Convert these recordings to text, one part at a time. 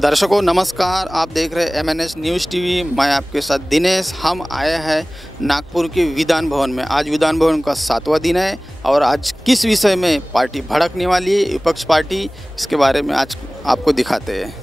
दर्शकों नमस्कार, आप देख रहे हैं MNS न्यूज़ टीवी। मैं आपके साथ दिनेश। हम आए हैं नागपुर के विधान भवन में। आज विधान भवन का 7वां दिन है और आज किस विषय में पार्टी भड़कने वाली है, विपक्ष पार्टी, इसके बारे में आज आपको दिखाते हैं।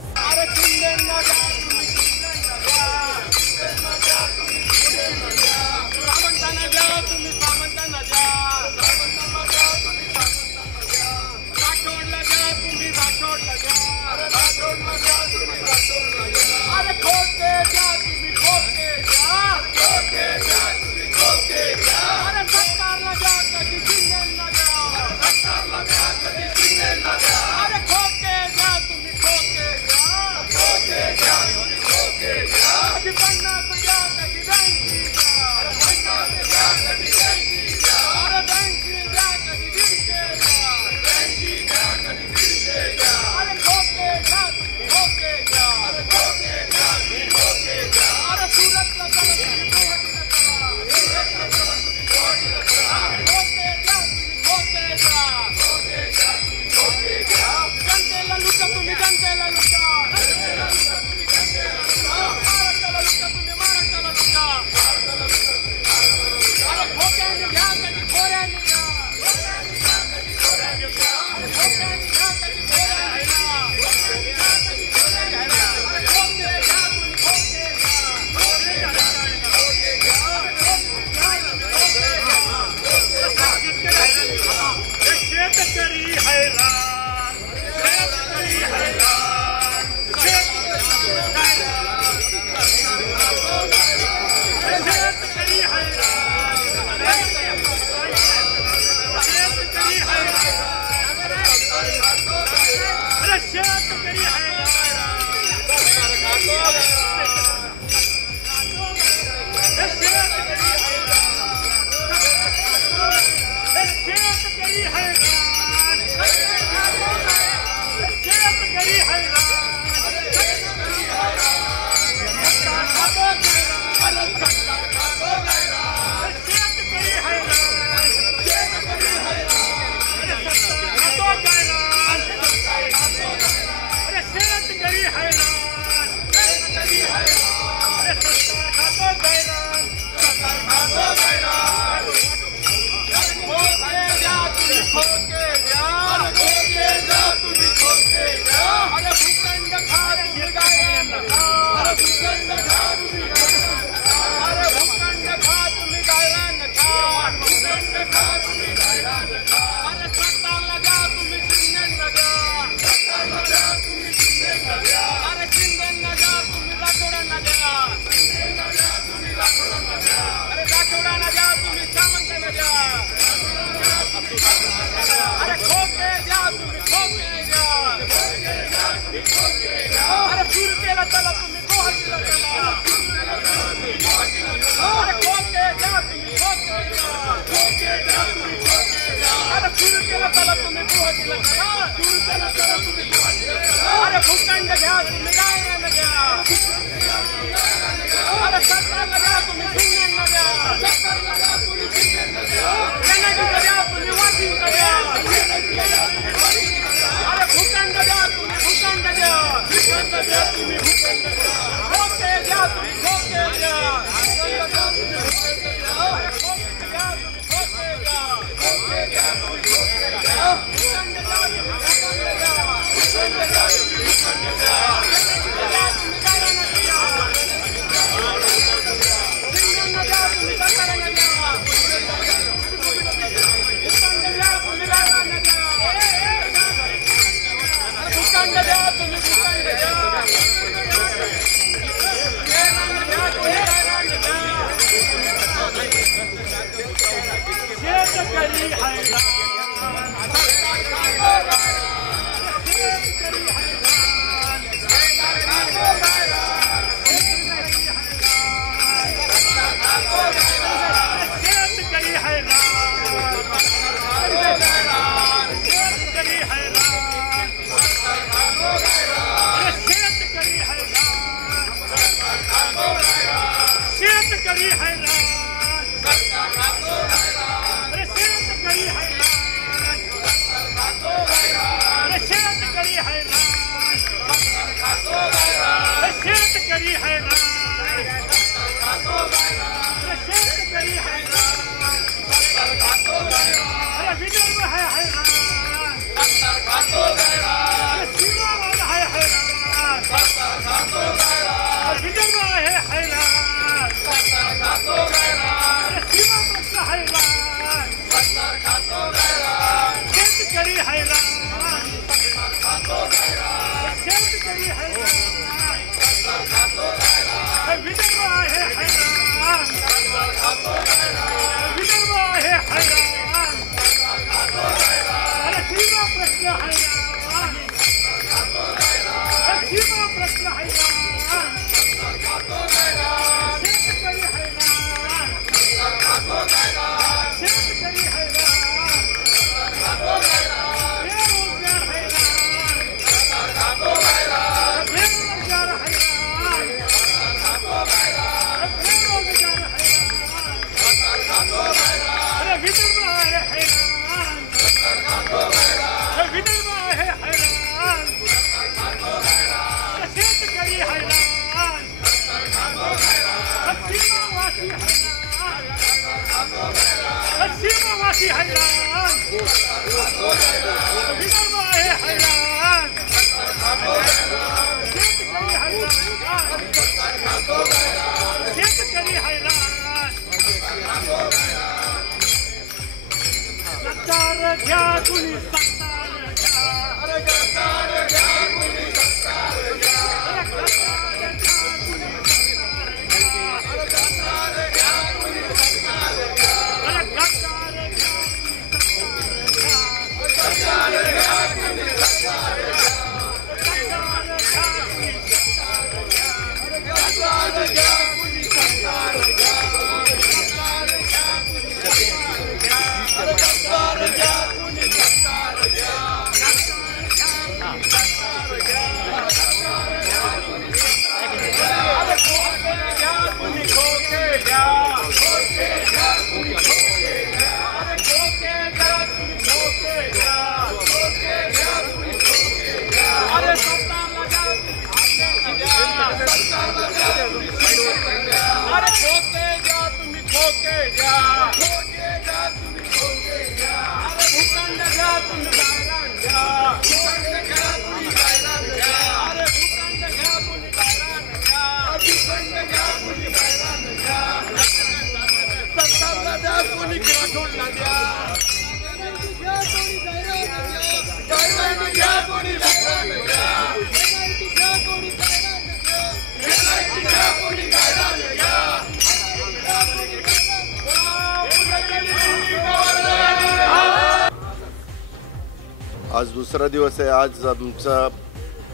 आज दुसरा दिवस आहे। आज आमचा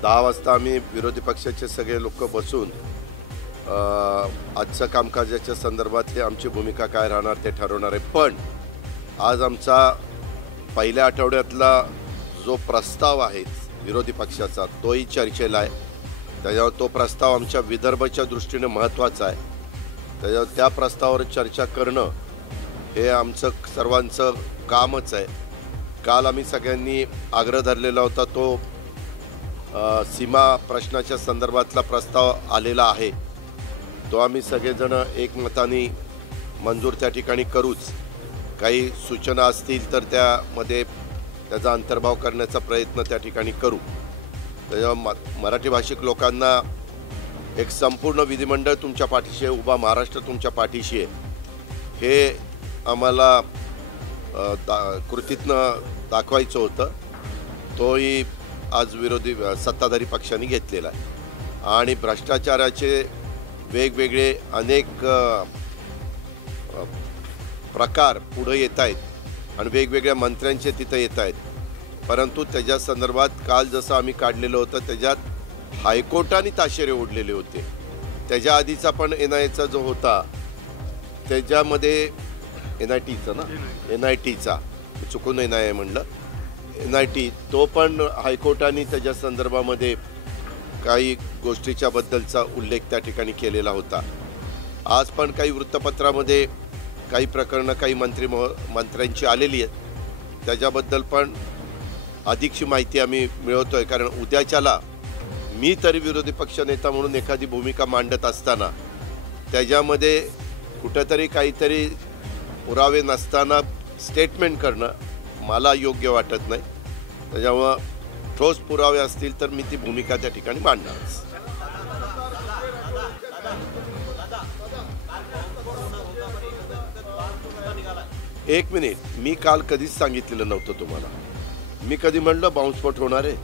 10 वाजता आम्ही विरोधी पक्षाचे सगळे लोक बसून आजच्या कामकाजाच्या संदर्भातली आमची भूमिका काय राहणार ते ठरवणार आहे। पण आज आमचा पहिल्या आठवड्यातला जो प्रस्ताव आहे विरोधी पक्षाचा तोही चर्चेला आहे। त्याच्यावर तो प्रस्ताव आमच्या विदर्भाच्या दृष्टीने महत्त्वाचा आहे। त्याच्यावर त्या प्रस्तावावर चर्चा करणं हे आमचं सर्वांचं कामच आहे। काल आम्ही सगळ्यांनी आग्रह धरलेला होता तो सीमा प्रश्नाच्या संदर्भातला प्रस्ताव आलेला आहे तो आम्ही सगळेजण एकमताने मंजूर त्या ठिकाणी करूच। काही सूचना असतील तर त्यामध्ये त्याचा अंतर्भाव करण्याचा प्रयत्न त्या ठिकाणी करू। त्याच्यावर मराठी भाषिक लोकांना एक संपूर्ण विधिमंडळ तुमच्या पाठीशी आहे, उभा महाराष्ट्र तुमच्या पाठीशी आहे हे आम्हाला कृतीतनं दाखवायचं होतं। तोही आज विरोधी सत्ताधारी पक्षांनी घेतलेला आहे आणि भ्रष्टाचाराचे वेगवेगळे अनेक प्रकार पुढे येत आहेत आणि वेगवेगळ्या मंत्र्यांचे तिथं येत आहेत। परंतु त्याच्या संदर्भात काल जसं आम्ही काढलेलं होतं त्याच्यात हायकोर्टाने ताशेरे ओढलेले होते। त्याच्या आधीचा पण NIAचा जो होता त्याच्यामध्ये NITचा ना NITचा चुकून NIA म्हणलं NIT तो पण हायकोर्टाने त्याच्या संदर्भामध्ये काही गोष्टीच्या बद्दलचा उल्लेख त्या ठिकाणी केलेला होता। आज पण काही वृत्तपत्रामध्ये काही प्रकरणं काही मंत्र्यांची आलेली आहेत त्याच्याबद्दल पण अधिकची माहिती आम्ही मिळवतोय। कारण उद्याच्याला मी तरी विरोधी पक्ष नेता म्हणून एखादी भूमिका मांडत असताना त्याच्यामध्ये कुठेतरी काहीतरी पुरावे नसताना स्टेटमेंट करणं मला योग्य वाटत नाही। त्याच्यामुळं ठोस पुरावे असतील तर मी ती भूमिका त्या ठिकाणी मांडणारच। एक मिनिट, मी काल कधीच सांगितलेलं नव्हतं तुम्हाला। मी कधी म्हणलं बाउन्सपॉट होणार आहे?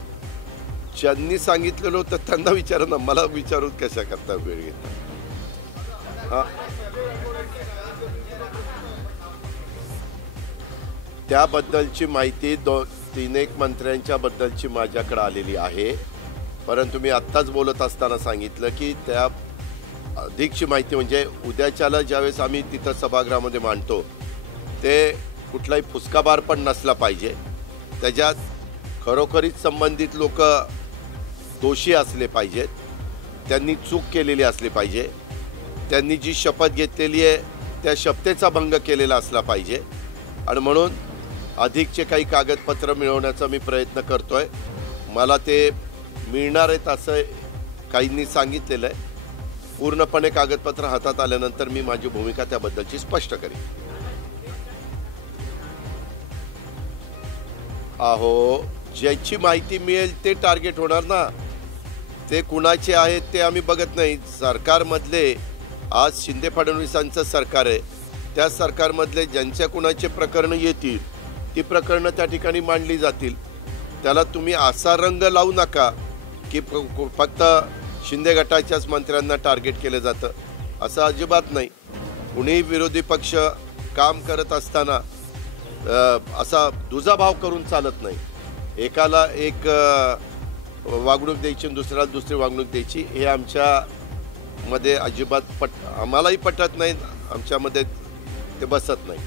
ज्यांनी सांगितलेलं होतं त्यांना विचारा ना, मला विचारून कशा करता वेळ घेता। त्याबद्दलची माहिती 3-1 मंत्र्यांच्या बद्दलची माझ्याकडे आलेली आहे। परंतु मी आत्ताच बोलत असताना सांगितलं की त्या अधिकची माहिती म्हणजे उद्याच्याला ज्यावेळेस आम्ही तिथं सभागृहामध्ये मांडतो ते कुठलाही फुसकाबार पण नसला पाहिजे। त्याच्यात खरोखरीच संबंधित लोक दोषी असले पाहिजेत, त्यांनी चूक केलेली असली पाहिजे, त्यांनी जी शपथ घेतलेली आहे त्या शपथेचा भंग केलेला असला पाहिजे आणि म्हणून अधिकचे काही कागदपत्र मिळवण्याचा मी प्रयत्न करतोय। मला ते मिळणार आहेत असं काहींनी सांगितलेलं आहे। पूर्णपणे कागदपत्र हातात आल्यानंतर मी माझी भूमिका त्याबद्दलची स्पष्ट करेन। अहो, ज्याची माहिती मिळेल ते टार्गेट होणार ना, ते कुणाचे आहेत ते आम्ही बघत नाही। सरकारमधले आज शिंदे फडणवीसांचं सरकार आहे, त्या सरकारमधले ज्यांच्या कुणाचे प्रकरण येतील ती प्रकरणं त्या ठिकाणी मांडली जातील। त्याला तुम्ही असा रंग लावू नका की फक्त शिंदे गटाच्याच मंत्र्यांना टार्गेट केलं जातं, असं अजिबात नाही। कुणीही विरोधी पक्ष काम करत असताना असा दुजाभाव करून चालत नाही. एकाला एक वागणूक द्यायची आणि दुसऱ्याला दुसरी वागणूक द्यायची हे आमच्यामध्ये अजिबात आम्हालाही पटत नाही, आमच्यामध्ये ते बसत नाही.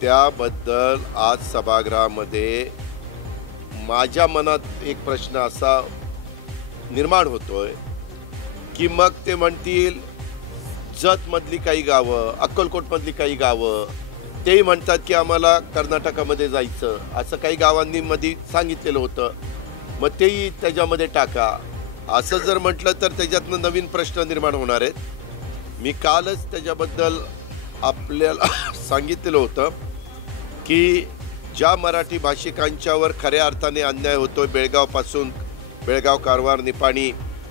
त्याबद्दल आज सभागृहामध्ये माझ्या मनात एक प्रश्न असा निर्माण होतोय की मग ते म्हणतील जतमधली काही गावं, अक्कलकोटमधली काही गावं, तेही म्हणतात की आम्हाला कर्नाटकामध्ये जायचं, असं काही गावांनी मध्ये सांगितलेलं होतं, मग तेही त्याच्यामध्ये टाका. असं जर म्हटलं तर त्याच्यातनं नवीन प्रश्न निर्माण होणार आहेत. मी कालच त्याच्याबद्दल आपल्याला सांगितलेलं होतं की ज्या मराठी भाषिकांच्यावर खऱ्या अर्थाने अन्याय होतोय, बेळगावपासून बेळगाव, कारवार, निपाणी,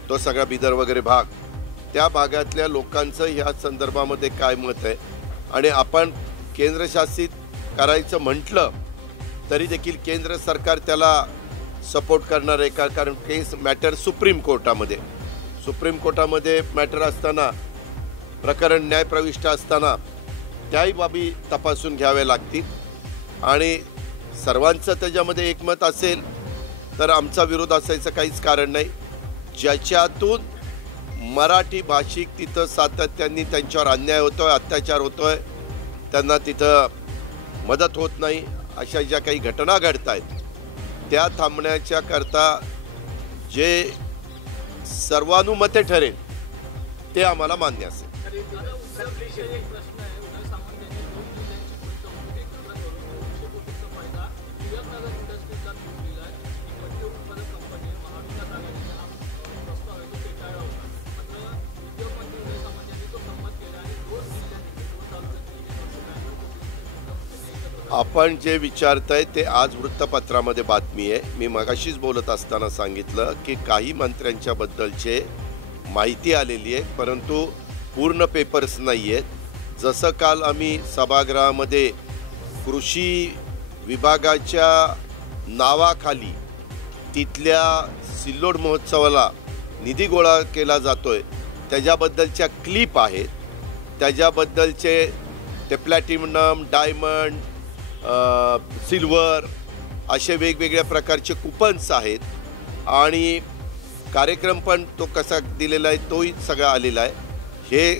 तो सगळा बिदर वगैरे भाग, त्या भागातल्या लोकांचं ह्या संदर्भामध्ये काय मत आहे. आणि आपण केंद्रशासित करायचं म्हटलं तरी देखील केंद्र सरकार त्याला सपोर्ट करणार आहे का? कारण केस मॅटर सुप्रीम कोर्टामध्ये मॅटर असताना, प्रकरण न्यायप्रविष्ट असताना त्याही बाबी तपासून घ्याव्या लागतील. आणि सर्वांचं त्याच्यामध्ये एकमत असेल तर आमचा विरोध असायचं काहीच कारण नाही. ज्याच्यातून मराठी भाषिक तिथं सातत्याने त्यांच्यावर अन्याय होतोय, अत्याचार होतोय, त्यांना तिथं मदत होत नाही, अशा ज्या काही घटना घडत आहेत त्या थांबण्याच्या करता जे सर्वानुमते ठरेल ते आम्हाला मान्य असेल. आपण जे विचारताय ते आज वृत्तपत्रामध्ये बातमी आहे. मी मगाशीच बोलत असताना सांगितलं की काही मंत्र्यांच्या बद्दलचे माहिती आलेली आहे, परंतु पूर्ण पेपर्स नाही आहेत. जसं काल आम्ही सभागृहामध्ये कृषी विभागाच्या नावाखाली तिथल्या सिल्लोड महोत्सवाला निधी गोळा केला जातोय त्याच्याबद्दलच्या क्लिप आहेत. त्याच्याबद्दलचे ते प्लॅटिनम, डायमंड, सिल्वर असे वेगवेगळ्या प्रकारचे कुपन्स आहेत. आणि कार्यक्रम पण तो कसा दिलेला आहे तोही सगळा आलेला आहे. हे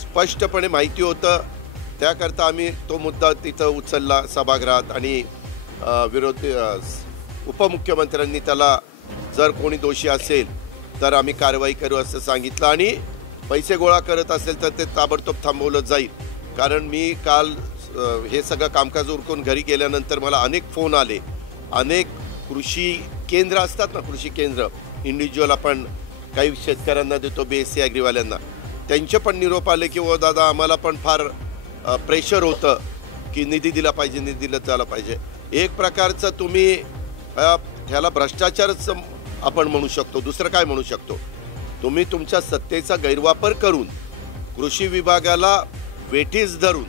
स्पष्टपणे माहिती होतं, त्याकरता आम्ही तो मुद्दा तिथं उचलला सभागृहात. आणि विरोधी उपमुख्यमंत्र्यांनी त्याला जर कोणी दोषी असेल तर आम्ही कारवाई करू असं सांगितलं. आणि पैसे गोळा करत असेल तर ते ताबडतोब थांबवलं जाईल. कारण मी काल हे सगळं कामकाज उरकून घरी गेल्यानंतर मला अनेक फोन आले. अनेक कृषी केंद्र असतात ना, कृषी केंद्र इंडिव्हिज्युअल आपण काही शेतकऱ्यांना देतो, BSc ॲग्रीवाल्यांना, त्यांचे पण निरोप आले की ओ दादा आम्हाला पण फार प्रेशर होतं की निधी दिला पाहिजे, निधी दिला झाला पाहिजे. एक प्रकारचं तुम्ही ह्याला भ्रष्टाचारच आपण म्हणू शकतो, दुसरं काय म्हणू शकतो. तुम्ही तुमच्या सत्तेचा गैरवापर करून कृषी विभागाला वेठीस धरून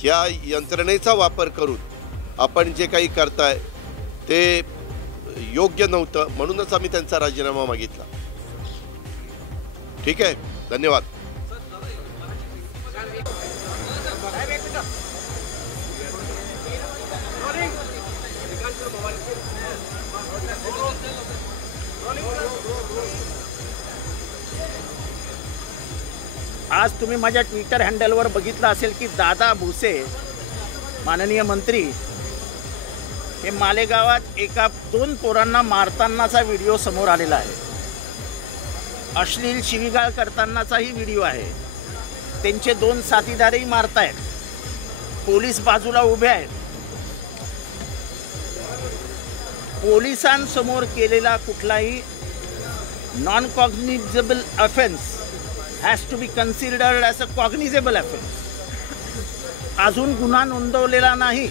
ह्या यंत्रणेचा वापर करून आपण जे काही करताय ते योग्य नव्हतं. म्हणूनच आम्ही त्यांचा राजीनामा मागितला. ठीक आहे, धन्यवाद. आज तुम्ही माझ्या ट्विटर हँडलवर बघितलं असेल की दादा भुसे माननीय मंत्री हे मालेगावात एका 2 पोरांना मारतानाचा व्हिडिओ समोर आलेला आहे. अश्लील शिवीगाळ करतानाचाही व्हिडिओ आहे. त्यांचे 2 साथीदारही मारतायत. पोलीस बाजूला उभे आहेत. पोलिसांसमोर केलेला कुठलाही non cognizable offence has to be considered as a cognizable offense. अजून गुन्हा नोंदवलेला नाही.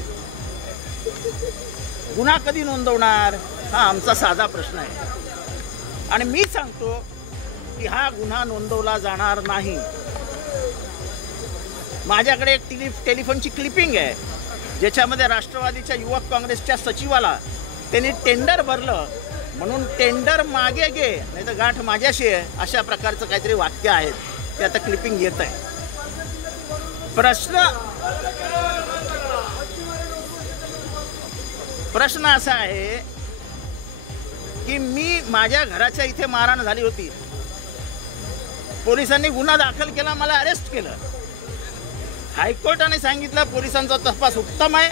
गुन्हा कधी नोंदवणार हा आमचा साधा प्रश्न आहे. आणि मी सांगतो की हा गुन्हा नोंदवला जाणार नाही. माझ्याकडे एक टेलिफोनची क्लिपिंग आहे ज्याच्यामध्ये राष्ट्रवादीच्या युवक काँग्रेसच्या सचिवाला त्यांनी टेंडर भरलं म्हणून टेंडर मागे घे नाही तर गाठ माझ्याशी आहे, अशा प्रकारचं काहीतरी वाक्य आहे ते आता क्लिपिंग येत आहे. प्रश्न असा आहे की मी माझ्या घराच्या इथे मारहाण झाली होती, पोलिसांनी गुन्हा दाखल केला, मला अरेस्ट केलं. हायकोर्टाने सांगितलं पोलिसांचा तपास उत्तम आहे,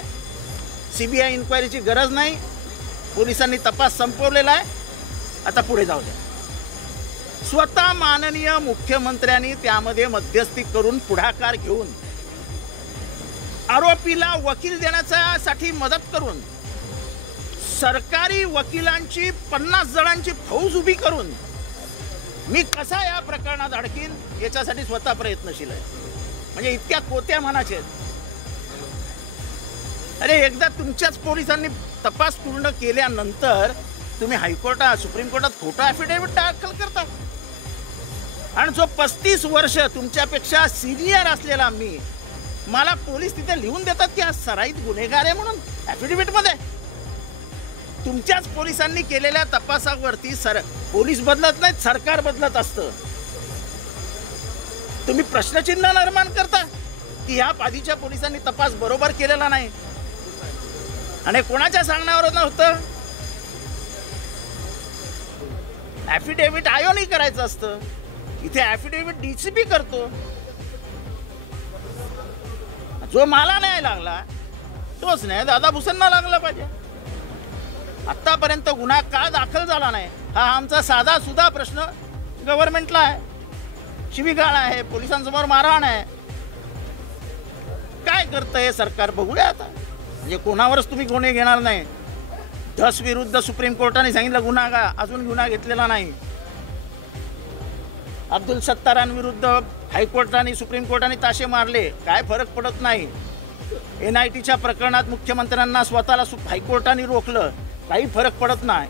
CBI इन्क्वायरीची गरज नाही, पोलिसांनी तपास संपवलेला आहे, आता पुढे जाऊ द्या. स्वतः माननीय मुख्यमंत्र्यांनी त्यामध्ये मध्यस्थी करून पुढाकार घेऊन आरोपीला वकील देण्यासाठी मदत करून सरकारी वकिलांची 50 जणांची फौज उभी करून मी कसा या प्रकरणात अडकीन याच्यासाठी स्वतः प्रयत्नशील आहे. म्हणजे इतक्या कोत्या मनाचे आहेत. अरे एकदा तुमच्याच पोलिसांनी तपास पूर्ण केल्यानंतर तुम्ही हायकोर्टात सुप्रीम कोर्टात खोटा ॲफिडेव्हिट दाखल करता. आणि जो 35 वर्ष तुमच्यापेक्षा सिनियर असलेला मला पोलीस तिथे लिहून देतात की हा सराईत गुन्हेगार आहे म्हणून ॲफिडेव्हिटमध्ये. तुमच्याच पोलिसांनी केलेल्या तपासावरती पोलीस बदलत नाहीत, सरकार बदलत असतं. तुम्ही प्रश्नचिन्ह निर्माण करता की ह्या आधीच्या पोलिसांनी तपास बरोबर केलेला नाही. आणि कोणाच्या सांगण्यावर नव्हतं, ॲफिडेव्हिट आयोनी करायचं असतं, इथे ॲफिडेव्हिट DCP करतो. जो मला नाही लागला तोच नाही दादा भुसेंना लागला पाहिजे. आतापर्यंत गुन्हा का दाखल झाला नाही हा आमचा साधा सुद्धा प्रश्न गव्हर्नमेंटला आहे. शिवीगाळ आहे, पोलिसांसमोर मारहाण आहे, काय करतंय सरकार बघूया आता. म्हणजे कोणावरच तुम्ही गुन्हे घेणार नाही. 10 विरुद्ध सुप्रीम कोर्टाने सांगितलं गुन्हा का अजून गुन्हा घेतलेला नाही. अब्दुल सत्तारांविरुद्ध हायकोर्टाने सुप्रीम कोर्टाने ताशे मारले, काय फरक पडत नाही. NITच्या प्रकरणात मुख्यमंत्र्यांना स्वतःला हायकोर्टाने रोखलं, काही फरक पडत नाही.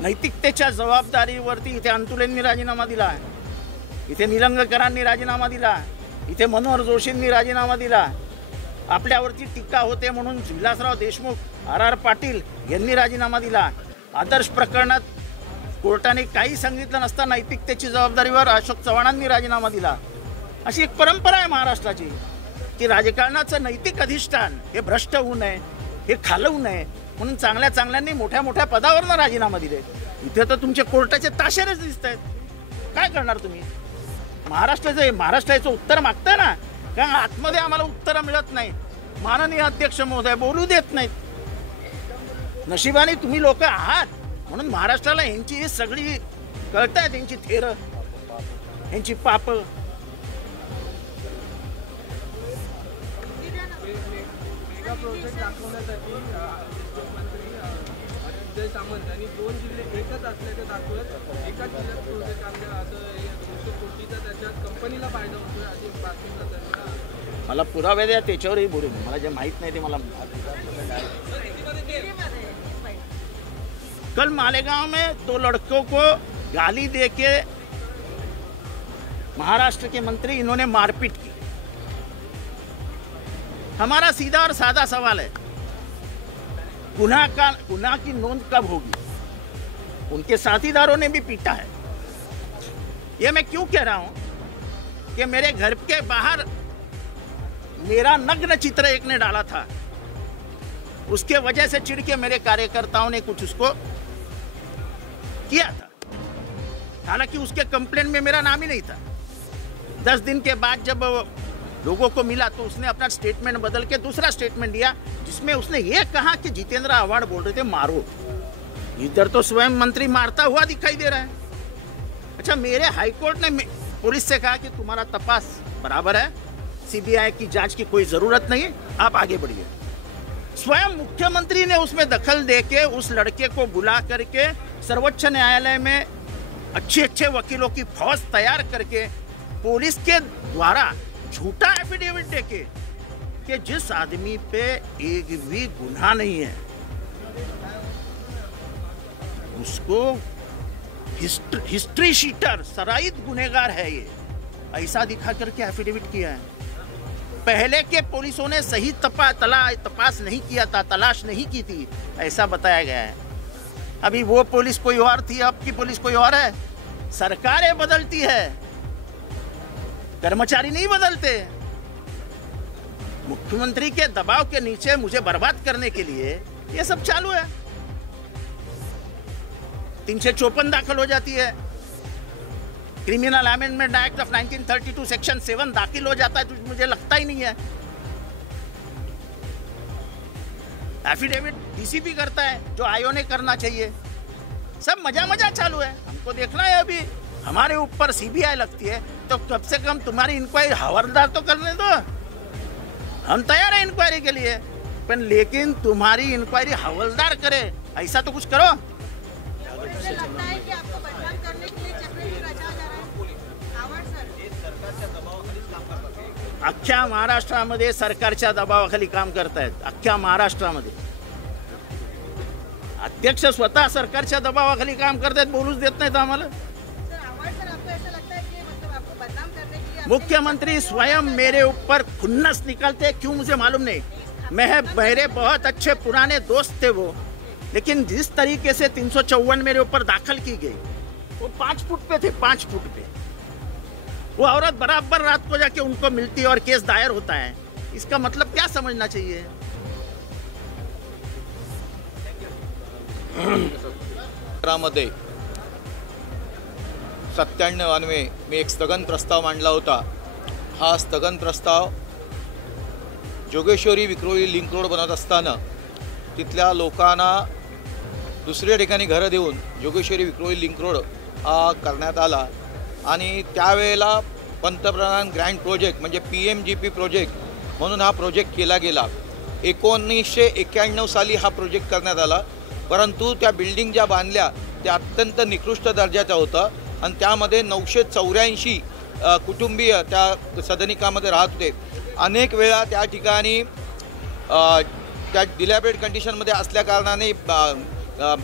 नैतिकतेच्या जबाबदारीवरती इथे अंतुलेंनी राजीनामा दिला, इथे निलंगेकरांनी राजीनामा दिला, इथे मनोहर जोशींनी राजीनामा दिला. आपल्यावरती टीका होते म्हणून विलासराव देशमुख, RR पाटील यांनी राजीनामा दिला. आदर्श प्रकरणात कोर्टाने काही सांगितलं नसता नैतिकतेची जबाबदारीवर अशोक चव्हाणांनी राजीनामा दिला. अशी एक परंपरा आहे महाराष्ट्राची की राजकारणाचं नैतिक अधिष्ठान हे भ्रष्ट होऊ नये, हे खालवू नये म्हणून चांगल्या चांगल्यांनी मोठ्या मोठ्या पदावरनं राजीनामा दिले. इथे तर तुमचे कोर्टाचे ताशेरेच दिसत आहेत. काय करणार तुम्ही? महाराष्ट्राचं उत्तर मागताय ना, कारण आतमध्ये आम्हाला उत्तरं मिळत नाही. माननीय अध्यक्ष महोदय बोलू देत नाहीत. नशिबाने तुम्ही लोक आहात म्हणून महाराष्ट्राला यांची सगळी कळतायत, यांची थेरं, यांची पाप. प्रोजेक्ट दाखवण्यासाठी मुख्यमंत्री अजय सामंत यांनी 2 जिल्हे एकच असल्याचे दाखवत एकाच जिल्ह्यात प्रोजेक्ट आणलं असं 200 कोटीचा त्याच्यात कंपनीला फायदा होतोय अशी बातमी. मला पुरावे द्या, त्याच्यावरही बोलू. मला जे माहीत नाही ते मला. कल मालेगांव में 2 लड़कों को गाली देके महाराष्ट्र के मंत्री इन्होंने मारपीट की. हमारा सीधा और सादा सवाल है, गुनाह की नोंद कब होगी? उनके साथीदारों ने भी पीटा है. ये मैं क्यों कह रहा हूं कि मेरे घर के बाहर मेरा नग्न चित्र एक ने डाला था, उसके वजह से चिढ़ के मेरे कार्यकर्ताओं ने कुछ उसको किया था. हालांकि उसके कंप्लेंट में मेरा नाम ही नहीं था. 10 दिन के बाद जब लोगों को मिला तो उसने अपना स्टेटमेंट बदल के दूसरा स्टेटमेंट दिया जिसमें उसने ये कहा कि जितेंद्र आव्हाड बोल रहे थे मारो. इधर तो स्वयं मंत्री मारता हुआ दिखाई दे रहा है. अच्छा, मेरे हाईकोर्ट ने पुलिस से कहा कि तुम्हारा तपास बराबर है, CBI की जांच की कोई ज़रूरत नहीं, आप आगे बढ़िए. स्वयं मुख्यमंत्री ने उसमें दखल देके उस लड़के को बुला करके सर्वोच्च न्यायालय में अच्छे वकीलों की फौज तैयार करके पुलिस के द्वारा झूठा एफिडेविट देके कि जिस आदमी पे एक भी गुनाह नहीं है उसको हिस्ट्री शीटर, सराईत गुनहगार है ये, ऐसा दिखा करके एफिडेविट किया है. पहले के पुलिसों ने सही तपास नहीं किया था, तलाश नहीं की थी, ऐसा बताया गया है. अभी वो पुलिस कोई और थी, अब की पुलिस कोई और है। सरकारें बदलती है, कर्मचारी नहीं बदलते। मुख्यमंत्री के दबाव के नीचे मुझे बर्बाद करने के लिए ये सब चालू है। 354 दाखिल हो जाती है, criminal amendment act of 1932 section 7 दाखिल हो जाता है, तो मुझे लगता ही नहीं है। एफिडेविट डीसीपी करता है जो आईओ ने करना चाहिए। सब मजा चालू है। हमको देखना है, अभी हमारे ऊपर सीबीआई लगती है तो कम से कम तुम्हारी इंक्वायरी हवलदार तो करने दो। हम तैयार है इंक्वायरी के लिए, पर लेकिन तुम्हारी इंक्वायरी हवलदार करे, ऐसा तो कुछ करो। मुझे लगता है कि आपको बदनाम करने के लिए चक्रव्यूह रचा जा रहा है। आवाज सर, अख्ख्या महाराष्ट्रामध्ये सरकारच्या दबावाखाली काम करतायत। अख्ख्या महाराष्ट्रामध्ये अध्यक्ष स्वतः सरकारच्या दबावाखाली काम करतायत, बोलूच देत नाहीत आम्हाला। सर आवाज सर, आपको ऐसा लगता है कि मतलब आपको बदनाम करने के लिए मुख्यमंत्री स्वयं मेरे ऊपर खुन्नस निकालते, क्यों मुझे मालूम नहीं। मेरे बहुत अच्छे पुराने दोस्त थे वो, लेकिन जिस तरीके से 354 मेरे ऊपर दाखिल की गई, वो 5 फुट पे थे, 5 फुट पे। वो औरत बराबर रात को जाके उनको मिलती है और केस दायर होता है। इसका मतलब क्या समझना चाहिए? मध्ये 97 मी एक स्थगन प्रस्ताव मांडला होता। हा स्थगन प्रस्ताव जोगेश्वरी विक्रोळी लिंक रोड बनत असताना तिथल्या लोकांना दुसऱ्या ठिकाणी घरं देऊन जोगेश्वरी विक्रोळी लिंक रोड हा करण्यात आला आणि त्यावेळेला पंतप्रधान ग्रँड प्रोजेक्ट म्हणजे PMGP प्रोजेक्ट म्हणून हा प्रोजेक्ट केला गेला। 1991 साली हा प्रोजेक्ट करण्यात आला, परंतु त्या बिल्डिंग ज्या बांधल्या त्या अत्यंत निकृष्ट दर्जाच्या होत्या आणि त्यामध्ये 984 कुटुंबीय त्या सदनिकामध्ये राहत होते। अनेक वेळा त्या ठिकाणी त्या डिलॅबरेट कंडिशनमध्ये असल्या कारणाने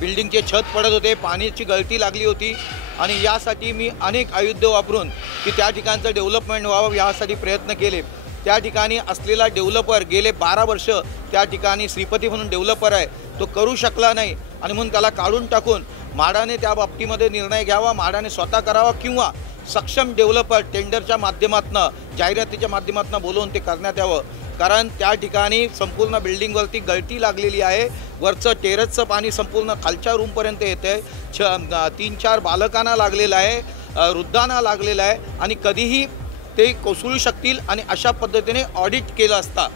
बिल्डिंगचे छत पडत होते, पाण्याची गळती लागली होती आणि यासाठी मी अनेक आयुध वापरून की त्या ठिकाणचं डेव्हलपमेंट व्हावं यासाठी प्रयत्न केले। त्या ठिकाणी असलेला डेव्हलपर गेले 12 वर्ष त्या ठिकाणी श्रीपती म्हणून डेव्हलपर आहे, तो करू शकला नाही आणि म्हणून त्याला काढून टाकून म्हाडाने त्या बाबतीमध्ये निर्णय घ्यावा, म्हाडाने स्वतः करावा किंवा सक्षम डेव्हलपर टेंडरच्या माध्यमातून जाहिरातीच्या माध्यमातून बोलवून ते करण्यात यावं। कारण त्या ठिकाणी संपूर्ण बिल्डिंगवरती गळती लागलेली आहे, वरचं टेरेसचं पाणी संपूर्ण खालच्या रूमपर्यंत येते, 3-4 बालकांना लागलेलं आहे, वृद्धांना लागलेलं आहे आणि कधीही ते कोसळू शकतील आणि अशा पद्धतीने ऑडिट केलं असता,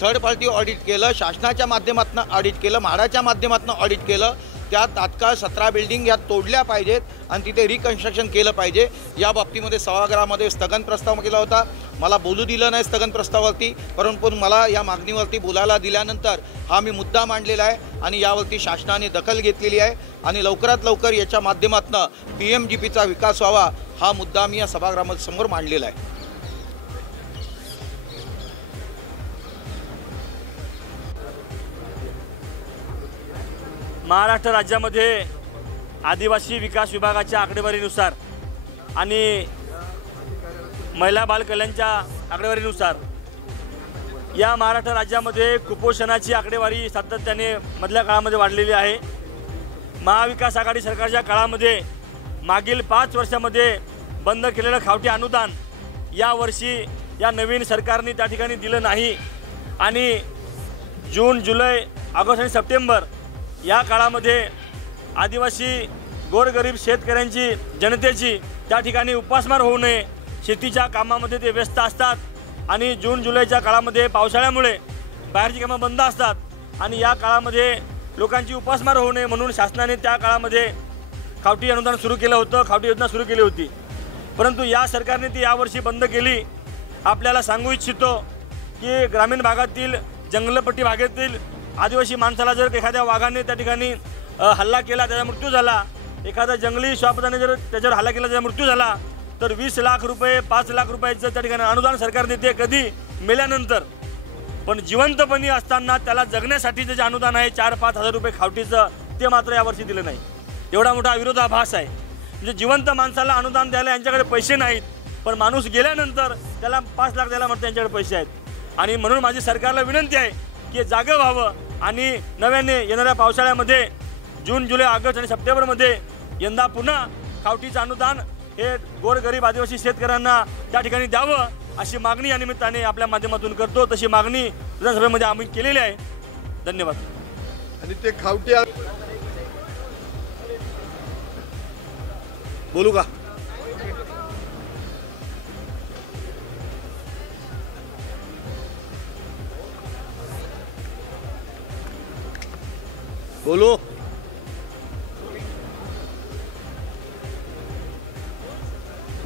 थर्ड पार्टी ऑडिट केलं, शासनाच्या माध्यमातून ऑडिट केलं, म्हाडाच्या माध्यमातून ऑडिट केलं, त्या तात्काळ 17 बिल्डिंग या तोडल्या पाहिजेत आणि तिथे रिकन्स्ट्रक्शन केलं पाहिजे। या बाबतीमध्ये सभागृहामध्ये स्थगन प्रस्ताव केला होता, मला बोलू दिलं नाही स्थगन प्रस्तावावरती, परंतु मला या मागणीवरती बोलायला दिल्यानंतर हा मी मुद्दा मांडलेला आहे आणि यावरती शासनाने दखल घेतलेली आहे आणि लवकरात लवकर याच्या माध्यमातून PMGPचा विकास व्हावा हा मुद्दा मी या सभागृहासमोर मांडलेला आहे। महाराष्ट्र राज्यामध्ये आदिवासी विकास विभागाच्या आकडेवारीनुसार आणि महिला बाल कल्याणच्या आकडेवारीनुसार या महाराष्ट्र राज्यामध्ये कुपोषणाची आकडेवारी सातत्याने मधल्या काळामध्ये वाढलेली आहे। महाविकास आघाडी सरकारच्या काळामध्ये मागील 5 वर्षामध्ये बंद केलेलं खावटी अनुदान यावर्षी या नवीन सरकारने त्या ठिकाणी दिलं नाही आणि जून, जुलै, ऑगस्ट आणि सप्टेंबर या काळामध्ये आदिवासी गोरगरीब शेतकऱ्यांची जनतेची त्या ठिकाणी उपासमार होऊ नये, शेतीच्या कामामध्ये ते व्यस्त असतात आणि जून जुलैच्या काळामध्ये पावसाळ्यामुळे बाहेरची कामं बंद असतात आणि या काळामध्ये लोकांची उपासमार होऊ नये म्हणून शासनाने त्या काळामध्ये खावटी अनुदान सुरू केलं होतं, खावटी योजना सुरू केली होती, परंतु या सरकारने ती यावर्षी बंद केली। आपल्याला सांगू इच्छितो की ग्रामीण भागातील जंगलपट्टी भागातील आदिवासी माणसाला जर एखाद्या वाघाने त्या ठिकाणी हल्ला केला, त्याचा मृत्यू झाला, एखादा जंगली श्वापदाने जर त्याच्यावर हल्ला केला, त्याचा मृत्यू झाला, तर 20 लाख रुपये 5 लाख रुपयाचं त्या ठिकाणी अनुदान सरकार देते, कधी मेल्यानंतर। पण जिवंतपणी असताना त्याला जगण्यासाठीचं जे अनुदान आहे 4-5 हजार रुपये खावटीचं, ते मात्र यावर्षी दिलं नाही। एवढा मोठा विरोधाभास आहे। म्हणजे जिवंत माणसाला अनुदान द्यायला यांच्याकडे पैसे नाहीत, पण माणूस गेल्यानंतर त्याला 5 लाख द्यायला मात्र यांच्याकडे पैसे आहेत। आणि म्हणून माझी सरकारला विनंती आहे की जागं व्हावं आणि नव्याने येणाऱ्या पावसाळ्यामध्ये जून, जुलै, ऑगस्ट आणि सप्टेंबरमध्ये यंदा पुन्हा खावटीचं अनुदान हे गोरगरीब आदिवासी शेतकऱ्यांना त्या ठिकाणी द्यावं अशी मागणी या निमित्ताने आपल्या माध्यमातून करतो. तशी मागणी विधानसभेमध्ये आम्ही केलेली आहे. धन्यवाद. आणि ते खावटी बोलू का? बोलो.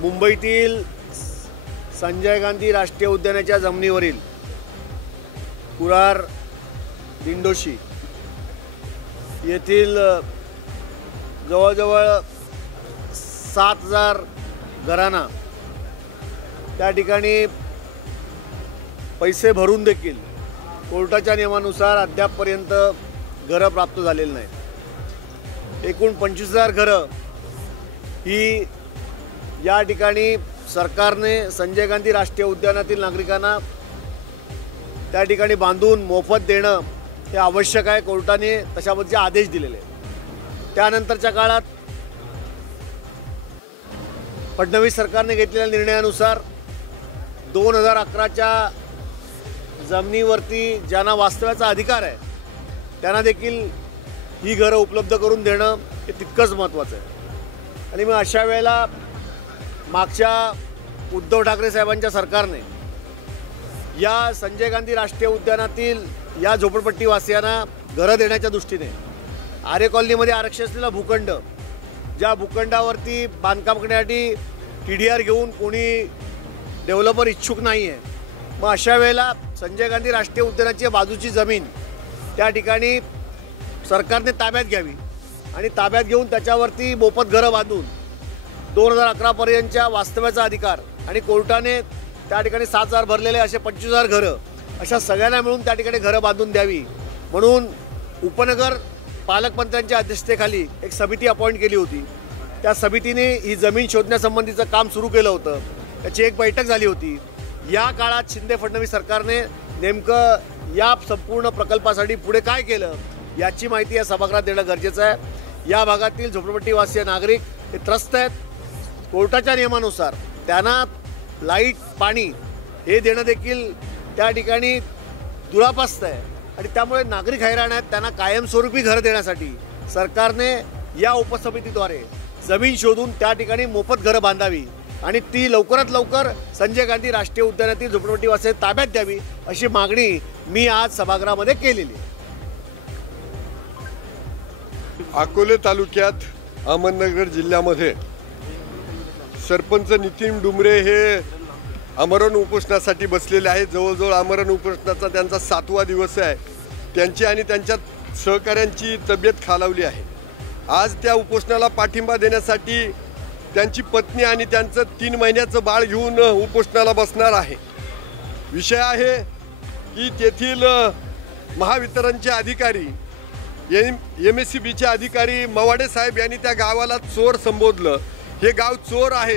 मुंबईतील संजय गांधी राष्ट्रीय उद्यानाच्या जमिनीवरील कुरार दिंडोशी येथील जवळजवळ 7,000 घरांना त्या ठिकाणी पैसे भरून देखील कोर्टाच्या नियमानुसार अद्यापपर्यंत घरं प्राप्त झालेली नाही. एकूण 25,000 घरं ही या ठिकाणी सरकारने संजय गांधी राष्ट्रीय उद्यानातील नागरिकांना त्या ठिकाणी बांधून मोफत देणं हे आवश्यक आहे. कोर्टाने तशाबद्दलचे आदेश दिलेले आहेत. त्यानंतरच्या काळात फडणवीस सरकारने घेतलेल्या निर्णयानुसार 2011च्या जमिनीवरती ज्यांना वास्तव्याचा अधिकार आहे त्यांना देखील ही घरं उपलब्ध करून देणं हे तितकंच महत्त्वाचं आहे. आणि मग अशा वेळेला मागच्या उद्धव ठाकरे साहेबांच्या सरकारने या संजय गांधी राष्ट्रीय उद्यानातील या झोपडपट्टीवासियांना घरं देण्याच्या दृष्टीने आरे कॉलनीमध्ये आरक्षित असलेला भूखंड, ज्या भूखंडावरती बांधकाम करण्यासाठी TDR घेऊन कोणी डेव्हलपर इच्छुक नाही आहे, मग अशा वेळेला संजय गांधी राष्ट्रीय उद्यानाची बाजूची जमीन त्या ठिकाणी सरकारने ताब्यात घ्यावी आणि ताब्यात घेऊन त्याच्यावरती मोफत घरं बांधून 2011पर्यंतच्या वास्तव्याचा अधिकार आणि कोर्टाने त्या ठिकाणी 7,000 भरलेले असे 25,000 घरं अशा सगळ्यांना मिळून त्या ठिकाणी घरं बांधून द्यावी म्हणून उपनगर पालकमंत्र्यांच्या अध्यक्षतेखाली एक समिती अपॉइंट केली होती. त्या समितीने ही जमीन शोधण्यासंबंधीचं काम सुरू केलं होतं. त्याची एक बैठक झाली होती. या काळात शिंदे फडणवीस सरकारने नेमकं या संपूर्ण प्रकल्पासाठी पुढे काय केलं याची माहिती या सभागृहात देणं गरजेचं आहे. या भागातील झोपडपट्टीवासीय नागरिक हे त्रस्त आहेत. कोर्टाच्या नियमानुसार त्यांना लाईट, पाणी हे देणं देखील त्या ठिकाणी दुरापास्त आहे आणि त्यामुळे नागरिक हैराण आहेत. त्यांना कायमस्वरूपी घर देण्यासाठी सरकारने या उपसमितीद्वारे जमीन शोधून त्या ठिकाणी मोफत घरं बांधावी आणि ती लवकरात लवकर संजय गांधी राष्ट्रीय उद्यानातील झोपडपट्टीवासी ताब्यात द्यावी अशी मागणी मी आज सभागृहामध्ये केलेली आहे. अकोले तालुक्यात अहमदनगर जिल्ह्यामध्ये सरपंच नितीन डुमरे हे आमरण उपोषणासाठी बसलेले आहेत. जवळजवळ आमरण उपोषणाचा त्यांचा 7वा दिवस आहे. त्यांची आणि त्यांच्या सहकाऱ्यांची तब्येत खालावली आहे. आज त्या उपोषणाला पाठिंबा देण्यासाठी त्यांची पत्नी आणि त्यांचं 3 महिन्याचं बाळ घेऊन उपोषणाला बसणार आहे. विषय आहे की तेथील महावितरणचे अधिकारी MSCBचे अधिकारी मवाडे साहेब यांनी त्या गावाला चोर संबोधलं. हे गाव चोर आहे,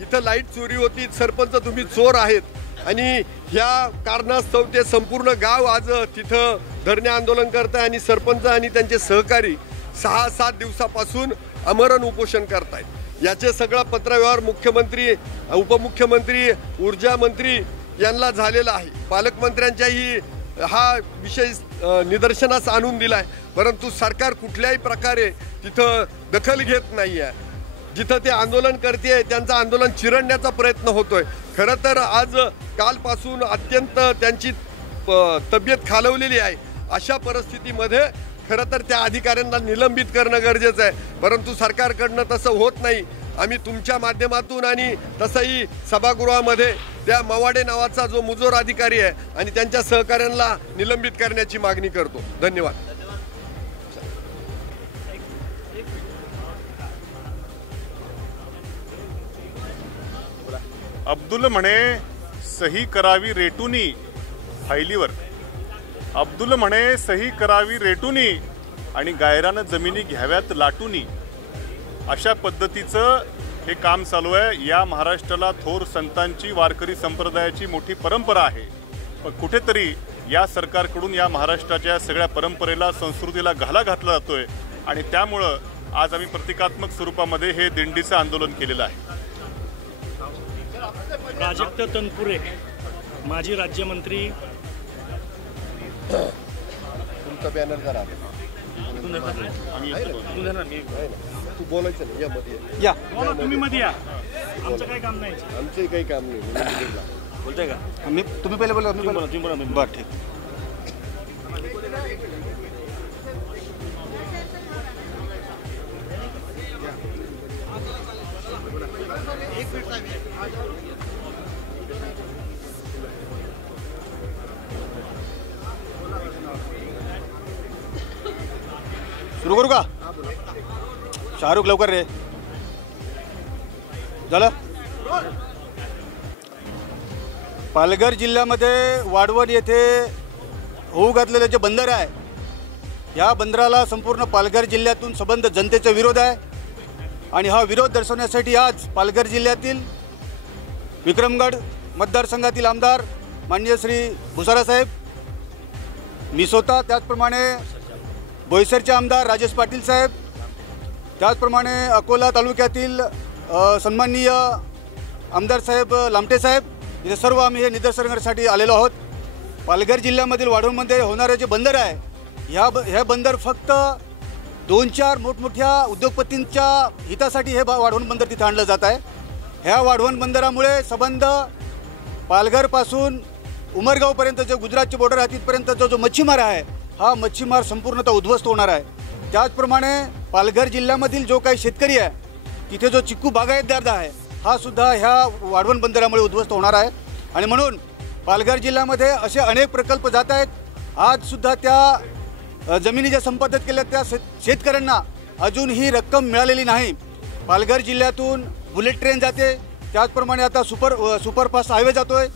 इथं लाईट चोरी होती, सरपंच तुम्ही चोर आहेत आणि ह्या कारणास्तव ते संपूर्ण गाव आज तिथं धरणे आंदोलन करत आहे आणि सरपंच आणि त्यांचे सहकारी 6-7 दिवसापासून आमरण उपोषण करतायत. याचे सगळं पत्रव्यवहार मुख्यमंत्री, उपमुख्यमंत्री, ऊर्जा मंत्री यांना झालेला आहे. पालकमंत्र्यांच्याही हा विषय निदर्शनास आणून दिला आहे, परंतु सरकार कुठल्याही प्रकारे तिथं दखल घेत नाही आहे. जिथं ते आंदोलन करते त्यांचं आंदोलन चिरडण्याचा प्रयत्न होतोय. खरं तर आज कालपासून अत्यंत त्यांची तब्येत खालवलेली आहे. अशा परिस्थितीमध्ये खरं तर त्या अधिकाऱ्यांना निलंबित करणं गरजेचं आहे, परंतु सरकारकडनं तसं होत नाही. आम्ही तुमच्या माध्यमातून आणि तसंही सभागृहामध्ये त्या मवाडे नावाचा जो मुजोर अधिकारी आहे आणि त्यांच्या सहकाऱ्यांना निलंबित करण्याची मागणी करतो. धन्यवाद. अब्दुल म्हणे सही करावी रेटुनी फायलीवर. अब्दुल म्हणे सही करावी रेटुनी आणि गायरानं जमिनी घ्याव्यात लाटुनी. अशा पद्धतीचं हे काम चालू आहे. या महाराष्ट्राला थोर संतांची, वारकरी संप्रदायाची मोठी परंपरा आहे, पण कुठेतरी या सरकारकडून या महाराष्ट्राच्या सगळ्या परंपरेला, संस्कृतीला घाला घातला जातोय आणि त्यामुळं आज आम्ही प्रतिकात्मक स्वरूपामध्ये हे दिंडीचं आंदोलन केलेलं आहे. प्राजक्त तनपुरे माजी राज्यमंत्री तुमचा बॅनर करा. तू बोलायचं नाही या मध्ये या तुम्ही मध्ये या. आमचं काही काम नाही. आमचंही काही काम नाही. बोलताय का? तुम्ही पहिले बोला. तुम्ही बोला. बरं ठीक. सुरू करू का? शाहरुख लवकर रे. झालं. पालघर जिल्ह्यामध्ये वाढवण येथे होऊ घातलेलं जे बंदर आहे, या बंदराला संपूर्ण पालघर जिल्ह्यातून संबंध जनतेचा विरोध आहे. आणि हा विरोध दर्शवण्यासाठी आज पालघर जिल्ह्यातील विक्रमगड मतदारसंघातील आमदार माननीय श्री भुसारा साहेब, मी स्वतः, त्याचप्रमाणे बोईसरचे आमदार राजेश पाटील साहेब, त्याचप्रमाणे अकोला तालुक्यातील सन्माननीय आमदार साहेब लामटे साहेब, इथे सर्व आम्ही हे निदर्शन करण्यासाठी आलेलो आहोत. पालघर जिल्ह्यामधील वाढवणमध्ये होणारे जे बंदर आहे, ह्या बंदर फक्त 2-4 मोठमोठ्या उद्योगपतींच्या हितासाठी हे वाढवण बंदर तिथं आणलं जात आहे. ह्या वाढवण बंदरामुळे संबंध पालघरपासून उमरगावपर्यंत जे गुजरातची बॉर्डर आहे तिथपर्यंत जो मच्छीमार आहे, हा मच्छीमार संपूर्णतः उद्ध्वस्त होणार आहे. त्याचप्रमाणे पालघर जिल्ह्यामधील जो काही शेतकरी आहे, तिथे जो चिक्कू बागायतदार आहे, हा सुद्धा ह्या वाढवण बंदरामुळे उद्ध्वस्त होणार आहे. आणि म्हणून पालघर जिल्ह्यामध्ये असे अनेक प्रकल्प जात आहेत. आजसुद्धा त्या जमिनी ज्या संपादित केल्या त्या शेतकऱ्यांना अजून ही रक्कम मिळालेली नाही. पालघर जिल्ह्यातून बुलेट ट्रेन जाते, त्याचप्रमाणे आता सुपरफास्ट हायवे जातोय.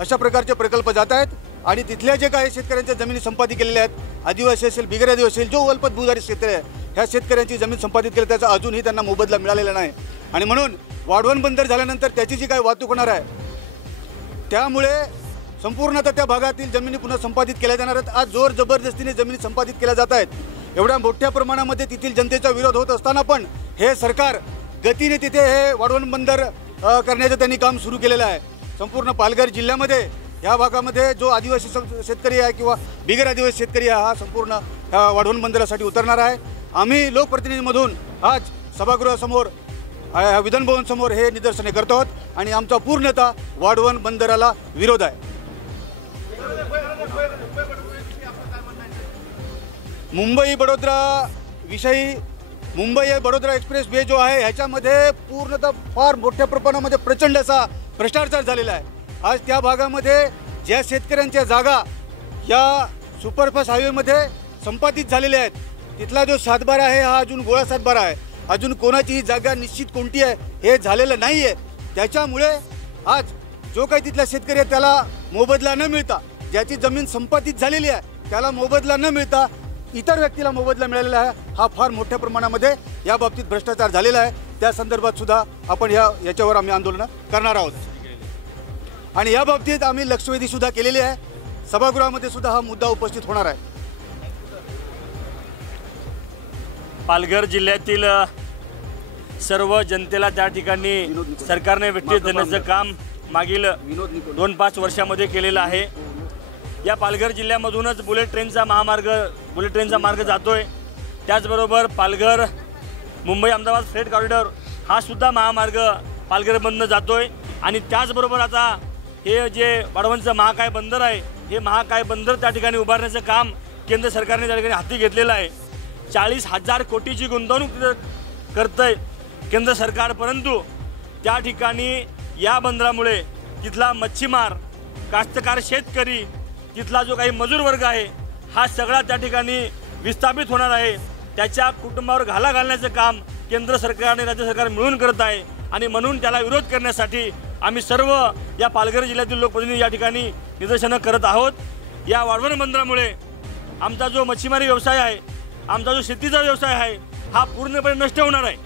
अशा प्रकारचे प्रकल्प जात आहेत. आणि तिथल्या जे काही शेतकऱ्यांच्या जमिनी संपादित केलेल्या आहेत, आदिवासी असेल, बिगर आदिवासी असेल, जो अल्प भूधारी शेतकरी आहे, ह्या शेतकऱ्यांची जमीन संपादित केली, त्याचा अजूनही त्यांना मोबदला मिळालेला नाही. आणि म्हणून वाढवण बंदर झाल्यानंतर त्याची जी काही वाहतूक होणार आहे, त्यामुळे संपूर्णतः त्या भागातील जमिनी पुन्हा संपादित केल्या जाणार आहेत. आज जोर जबरदस्तीने जमिनी संपादित केल्या जात आहेत. एवढ्या मोठ्या प्रमाणामध्ये तेथील जनतेचा विरोध होत असताना पण हे सरकार गतीने तिथे हे वाढवण बंदर करण्याचं त्यांनी काम सुरू केलेलं आहे. संपूर्ण पालघर जिल्ह्यामध्ये ह्या भागामध्ये जो आदिवासी शेतकरी आहे किंवा बिगर आदिवासी शेतकरी आहे, हा संपूर्ण ह्या वाढवण बंदरासाठी उतरणार आहे. आम्ही लोकप्रतिनिधीमधून आज सभागृहासमोर, विधानभवनसमोर हे निदर्शने करतो आहोत आणि आमचा पूर्णतः वाढवण बंदराला विरोध आहे. मुंबई बडोदरा विषयी, मुंबई बडोदरा एक्सप्रेस वे जो आहे, ह्याच्यामध्ये पूर्णतः फार मोठ्या प्रमाणामध्ये प्रचंड असा भ्रष्टाचार झालेला आहे. आज त्या भागामध्ये ज्या शेतकऱ्यांच्या जागा या सुपरफास्ट हायवेमध्ये संपादित झालेल्या आहेत, तिथला जो सातबारा आहे हा अजून गोळा सातबारा आहे. अजून कोणाचीही जागा निश्चित कोणती आहे हे झालेलं नाही आहे. त्याच्यामुळे आज जो काही तिथला शेतकरी आहे त्याला मोबदला न मिळता, ज्याची जमीन संपादित झालेली आहे त्याला मोबदला न मिळता इतर व्यक्तीला मोबदला मिळालेला आहे. हा फार मोठ्या प्रमाणामध्ये या बाबतीत भ्रष्टाचार झालेला आहे. त्या संदर्भात सुद्धा आपण याच्यावर आम्ही आंदोलन करणार आहोत. आणि या बाबतीत आम्ही लक्षवेधी सुद्धा केलेली आहे. सभागृहामध्ये सुद्धा हा मुद्दा उपस्थित होणार आहे. पालघर जिल्ह्यातील सर्व जनतेला त्या ठिकाणी सरकारने व्यक्ती देण्याचं काम मागील 2-5 वर्षामध्ये केलेलं आहे. या पालघर जिल्ह्यामधूनच बुलेट ट्रेनचा मार्ग जातोय. त्याचबरोबर पालघर मुंबई अहमदाबाद फ्रेट कॉरिडॉर हा सुद्धा महामार्ग पालघरमधून जातोय. आणि त्याचबरोबर आता हे जे वाढवणचं महाकाय बंदर आहे, हे महाकाय बंदर त्या ठिकाणी उभारण्याचं काम केंद्र सरकारने त्या ठिकाणी हाती घेतलेलं आहे. 40,000 कोटीची गुंतवणूक करतंय केंद्र सरकार. परंतु त्या ठिकाणी या बंदरामुळे तिथला मच्छीमार, कास्तकार शेतकरी, तिथला जो काही मजूर वर्ग आहे, हा सगळा त्या ठिकाणी विस्थापित होणार आहे. त्याच्या कुटुंबावर घाला घालण्याचं काम केंद्र सरकार आणि राज्य सरकार मिळून करत आहे. आणि म्हणून त्याला विरोध करण्यासाठी आम्ही सर्व या पालघर जिल्ह्यातील लोकप्रतिनिधी या ठिकाणी निदर्शनं करत आहोत. या वाढवण बंदरामुळे आमचा जो मच्छीमारी व्यवसाय आहे, आमचा जो शेतीचा व्यवसाय आहे, हा पूर्णपणे नष्ट होणार आहे.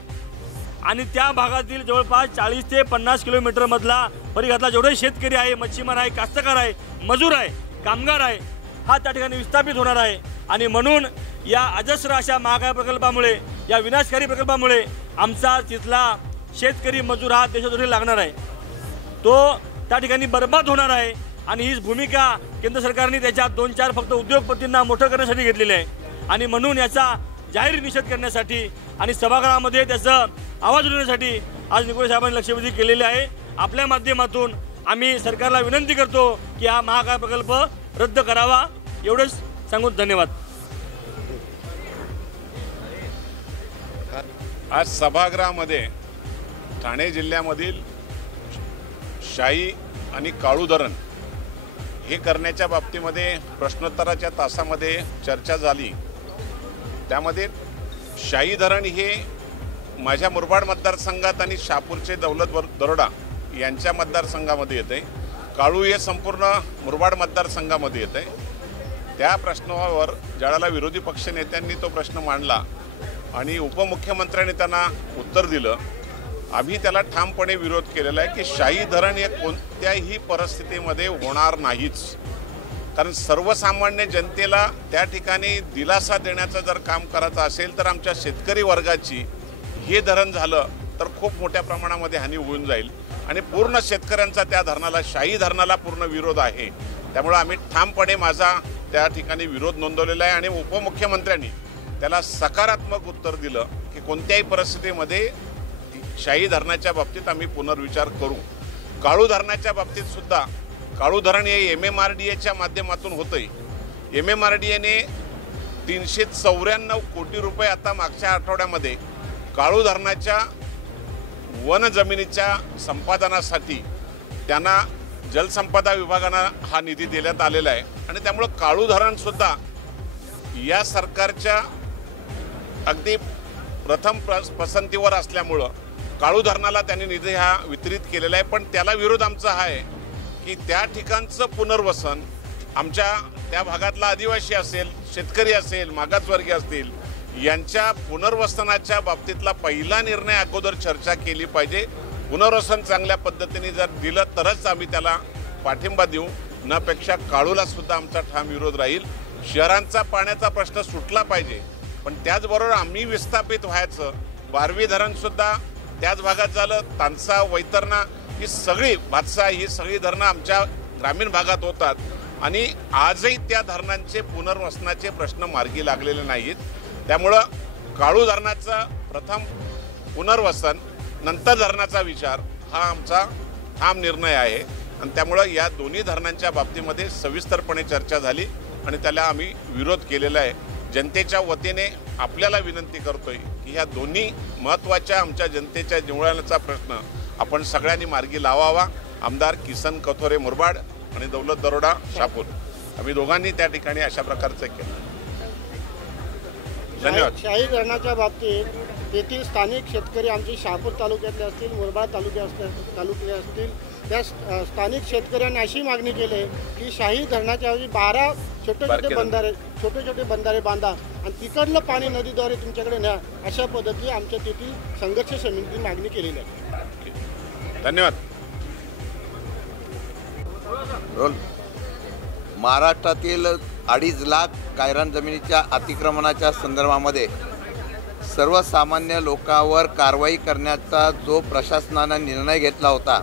आणि त्या भागातील जवळपास 40 ते 50 किलोमीटरमधला परिघातला जेवढे शेतकरी आहे, मच्छीमार आहे, कास्तकार आहे, मजूर आहे, कामगार आहे, हा त्या ठिकाणी विस्थापित होणार आहे। आणि म्हणून या अजस्र अशा महागाई प्रकल्पामुळे, या विनाशकारी प्रकल्पामुळे आमचा तिथला शेतकरी मजूर हा देशातून लागणार आहे, तो त्या ठिकाणी बर्बाद होणार आहे। आणि हीच भूमिका केंद्र सरकारने त्याच्या 2-4 फक्त उद्योगपतींना मोठं करण्यासाठी घेतलेली आहे। आणि म्हणून याचा जाहीर निषेध करण्यासाठी आणि सभागृहामध्ये त्याचा आवाज उठवण्यासाठी आज निकोले साहेबांनी लक्षवेधी केलेले आहे। आपल्या माध्यमातून आम्ही सरकारला विनंती करतो की हा महाकाय प्रकल्प रद्द करावा। एवढंच सांगून धन्यवाद। आज सभागृहामध्ये ठाणे जिल्ह्यामधील शाई आणि काळू धरण हे करण्याच्या बाबतीमध्ये प्रश्नोत्तराच्या तासामध्ये चर्चा झाली। त्यामध्ये शाई धरण हे माझ्या मुरबाड मतदारसंघात आणि शहापूरचे दौलत दरोडा यांच्या मतदारसंघामध्ये येते, काळू हे संपूर्ण मुरबाड मतदारसंघामध्ये येते। त्या प्रश्नावर ज्यावेळेला विरोधी पक्षनेत्यांनी तो प्रश्न मांडला आणि उपमुख्यमंत्र्यांनी त्यांना उत्तर दिलं, आम्ही त्याला ठामपणे विरोध केलेला आहे की शाई धरण हे कोणत्याही परिस्थितीमध्ये होणार नाहीच। कारण सर्वसामान्य जनतेला त्या ठिकाणी दिलासा देण्याचं जर काम करायचं असेल तर आमच्या शेतकरी वर्गाची हे धरण झालं तर खूप मोठ्या प्रमाणामध्ये हानी होऊन जाईल आणि पूर्ण शेतकऱ्यांचा त्या धरणाला, शाई धरणाला पूर्ण विरोध आहे। त्यामुळे आम्ही ठामपणे माझा त्या ठिकाणी विरोध नोंदवलेला आहे आणि उपमुख्यमंत्र्यांनी त्याला सकारात्मक उत्तर दिलं की कोणत्याही परिस्थितीमध्ये शाई धरणाच्या बाबतीत आम्ही पुनर्विचार करू। काळू धरणाच्या बाबतीत सुद्धा काळू धरण हे MMRDAच्या माध्यमातून होतंय। MMRDAने 394 कोटी रुपये आता मागच्या आठवड्यामध्ये काळू धरणाच्या वन जमिनीच्या संपादनासाठी त्यांना जलसंपदा विभागानं हा निधी देण्यात आलेला आहे आणि त्यामुळे काळू धरण सुद्धा या सरकारच्या अगदी प्रथम पसंतीवर असल्यामुळं काळू धरणाला त्यांनी निधी हा वितरित केलेला आहे। पण त्याला विरोध आमचा हा आहे की त्या ठिकाणचं पुनर्वसन आमच्या त्या भागातला आदिवासी असेल, शेतकरी असेल, मागासवर्गीय असतील यांच्या पुनर्वसनाच्या बाबतीतला पहिला निर्णय अगोदर चर्चा केली पाहिजे। पुनर्वसन चांगल्या पद्धतीने जर दिलं तरच आम्ही त्याला पाठिंबा देऊ, नपेक्षा काळूला सुद्धा आमचा ठाम विरोध राहील। शहरांचा पाण्याचा प्रश्न सुटला पाहिजे, पण त्याचबरोबर आम्ही विस्थापित व्हायचं। बारवी धरण सुद्धा त्याच भागात झालं, तानसा, वैतरणा ही सगळी, भातसा ही सगळी धरणं आमच्या ग्रामीण भागात होतात आणि आजही त्या धरणांचे पुनर्वसनाचे प्रश्न मार्गी लागलेले नाहीत। त्यामुळं काळू धरणाचं प्रथम पुनर्वसन, नंतर धरणाचा विचार हा आमचा ठाम निर्णय आहे आणि त्यामुळं या दोन्ही धरणांच्या बाबतीमध्ये सविस्तरपणे चर्चा झाली आणि त्याला आम्ही विरोध केलेला आहे। जनतेच्या वतीने आपल्याला विनंती करतोय की ह्या दोन्ही महत्त्वाच्या आमच्या जनतेच्या जिव्हाळ्याचा प्रश्न आपण सगळ्यांनी मार्गी लावावा। आमदार किसन कथोरे मुरबाड आणि दौलत दरोडा शहापूर आम्ही दोघांनी त्या ठिकाणी अशा प्रकारचं केलं। धन्यवाद। शाही धरणाच्या बाबतीत तेथील स्थानिक शेतकरी आमचे शहापूर तालुक्यातले असतील, मुरबाड तालुक्यातले असतील, त्या स्थानिक शेतकऱ्यांनी अशी मागणी केली आहे की शाही धरणाच्या ऐवजी 12 छोटे छोटे बंधारे बांधा आणि तिकडलं पाणी नदीद्वारे तुमच्याकडे न्या, अशा पद्धती आमच्या तेथील संघर्ष समितीने मागणी केलेली आहे। धन्यवाद। महाराष्ट्रातील 2.5 लाख गायरान जमिनीच्या अतिक्रमणाच्या संदर्भामध्ये सर्वसामान्य लोकांवर कारवाई करण्याचा जो प्रशासनाने निर्णय घेतला होता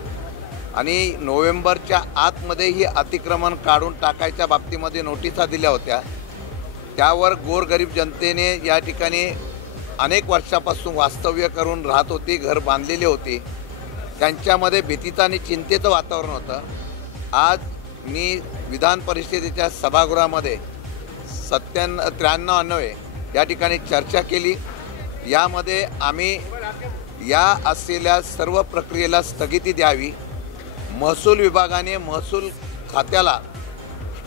आणि नोव्हेंबरच्या आतमध्ये ही अतिक्रमण काढून टाकायच्या बाबतीमध्ये नोटिसा दिल्या होत्या, त्यावर गोरगरीब जनतेने या ठिकाणी अनेक वर्षापासून वास्तव्य करून राहत होती, घर बांधलेले होते, त्यांच्यामध्ये भीतीचं आणि चिंतेचं वातावरण होतं। आज मी विधान परिषदेच्या सभागृहामध्ये 93 या ठिकाणी चर्चा केली। यामध्ये आम्ही या असलेल्या सर्व प्रक्रियेला स्थगिती द्यावी, महसूल विभागाने महसूल खात्याला,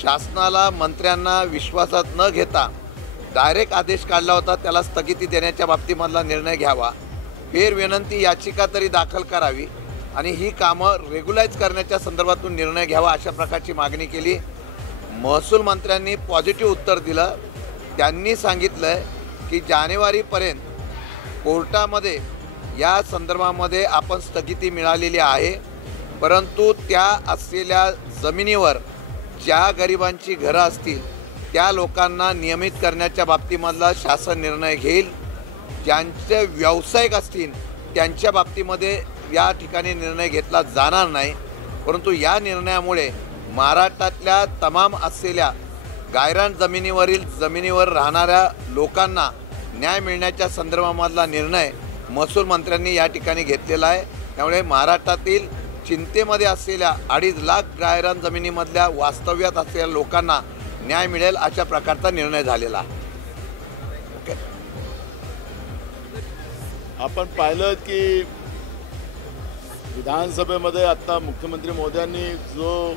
शासनाला, मंत्र्यांना विश्वासात न घेता डायरेक्ट आदेश काढला होता, त्याला स्थगिती देण्याच्या बाबतीमधला निर्णय घ्यावा, फेरविनंती याचिका तरी दाखल करावी आणि ही कामं रेग्युलाइज करण्याच्या संदर्भातून निर्णय घ्यावा, अशा प्रकारची मागणी केली। महसूल मंत्र्यांनी पॉझिटिव्ह उत्तर दिलं। त्यांनी सांगितलं की जानेवारीपर्यंत कोर्टामध्ये या संदर्भामध्ये आपण स्थगिती मिळालेली आहे, परंतु त्या असलेल्या जमिनीवर ज्या गरिबांची घरं असतील त्या लोकांना नियमित करण्याच्या बाबतीमधला शासन निर्णय घेईल. ज्यांचे व्यावसायिक असतील त्यांच्या बाबतीमध्ये या ठिकाणी निर्णय घेतला जाणार नाही. परंतु या निर्णयामुळे महाराष्ट्रातल्या तमाम असलेल्या गायरान जमिनीवर राहणाऱ्या लोकांना न्याय मिळण्याच्या संदर्भामधला निर्णय महसूल मंत्र्यांनी या ठिकाणी घेतलेला आहे. त्यामुळे महाराष्ट्रातील चिंतेमध्ये असलेल्या 2.5 लाख गायरान जमिनीमधल्या वास्तव्यात असलेल्या लोकांना न्याय मिळेल अशा प्रकारचा निर्णय झालेला आहे. आपण पाहिलं की विधानसभेमध्ये आता मुख्यमंत्री मोदयांनी जो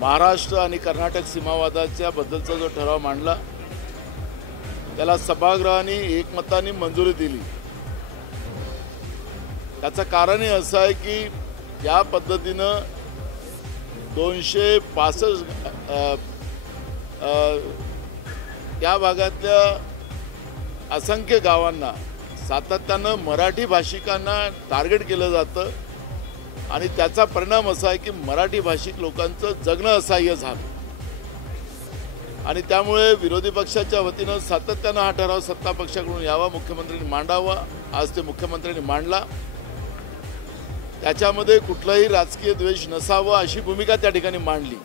महाराष्ट्र आणि कर्नाटक सीमावादाच्या बद्दलचा जो ठराव मांडला त्याला सभागृहाने एकमताने मंजुरी दिली. त्याचं कारणही असं आहे की या पद्धतीनं 265 त्या भागातल्या असंख्य गावांना सातत्यानं मराठी भाषिकांना टार्गेट केलं जातं आणि त्याचा परिणाम असा आहे की मराठी भाषिक लोकांचं जगणं असह्य झालं आणि त्यामुळे विरोधी पक्षाच्या वतीनं सातत्यानं हा ठराव सत्ता पक्षाकडून यावा, मुख्यमंत्र्यांनी मांडावा. आज ते मुख्यमंत्र्यांनी मांडला. त्याच्यामध्ये कुठलाही राजकीय द्वेष नसावा अशी भूमिका त्या ठिकाणी मांडली.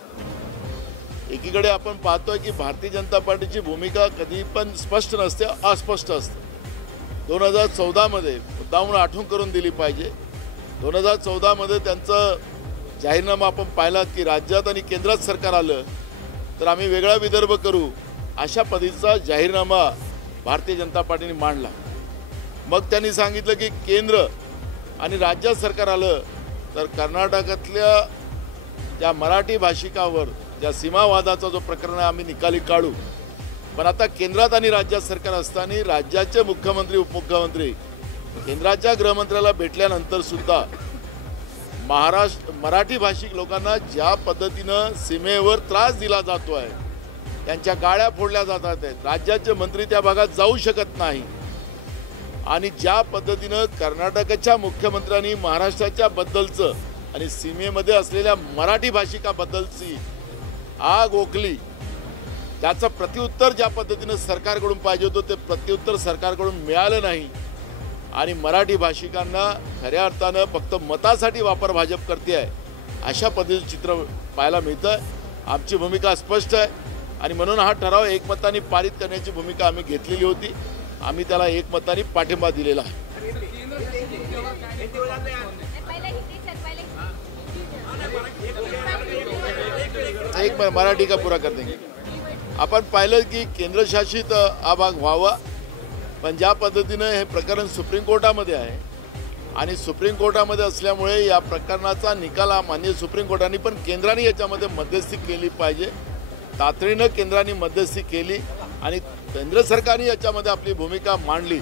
एकीकडे आपण पाहतोय की भारतीय जनता पार्टीची भूमिका कधी पण स्पष्ट नसते, अस्पष्ट असते. 2014मध्ये मुद्दामून आठवण करून दिली पाहिजे. 2014मध्ये त्यांचं जाहीरनामा आपण पाहिला की राज्यात आणि केंद्रात सरकार आलं तर आम्ही वेगळा विदर्भ करू अशा पद्धतीचा जाहीरनामा भारतीय जनता पार्टीने मांडला. मग त्यांनी सांगितलं की केंद्र आणि राज्यात सरकार आलं तर कर्नाटकातल्या ज्या मराठी भाषिकावर ज्या सीमावादाचा जो प्रकरण आहे आम्ही निकाली काढू. पण आता केंद्रात आणि राज्यात सरकार असताना राज्याचे मुख्यमंत्री उपमुख्यमंत्री केंद्राच्या गृहमंत्र्याला भेटल्यानंतर सुद्धा मराठी भाषिक लोकांना ज्या पद्धतीनं सीमेवर त्रास दिला जातो आहे, त्यांच्या गाड्या फोडल्या जातात आहेत, राज्याचे मंत्री त्या भागात जाऊ शकत नाही आणि ज्या पद्धतीनं कर्नाटकाच्या मुख्यमंत्र्यांनी महाराष्ट्राच्या बद्दलचं आणि सीमेमध्ये असलेल्या मराठी भाषिकाबद्दलची आग ओकली, त्याचं प्रत्युत्तर ज्या पद्धतीनं सरकारकडून पाहिजे होतं ते प्रत्युत्तर सरकारकडून मिळालं नाही आणि मराठी भाषिकांना खऱ्या अर्थानं फक्त मतासाठी वापर भाजप करते आहे अशा पद्धतीचं चित्र पाहायला मिळतं. आमची भूमिका स्पष्ट आहे आणि म्हणून हा ठराव एकमताने पारित करण्याची भूमिका आम्ही घेतलेली होती. आम्ही त्याला एकमताने पाठिंबा दिलेला आहे. एक मराठी का पूरा कर देंगे. आपण पाहिलं की केंद्रशासित हा भाग व्हावा, पण ज्या पद्धतीनं हे प्रकरण सुप्रीम कोर्टामध्ये आहे आणि सुप्रीम कोर्टामध्ये असल्यामुळे या प्रकरणाचा निकाल हा मान्य सुप्रीम कोर्टाने पण केंद्राने याच्यामध्ये मध्यस्थी केली पाहिजे. तातडीनं केंद्राने मध्यस्थी केली आणि केंद्र सरकारने याच्यामध्ये आपली भूमिका मांडली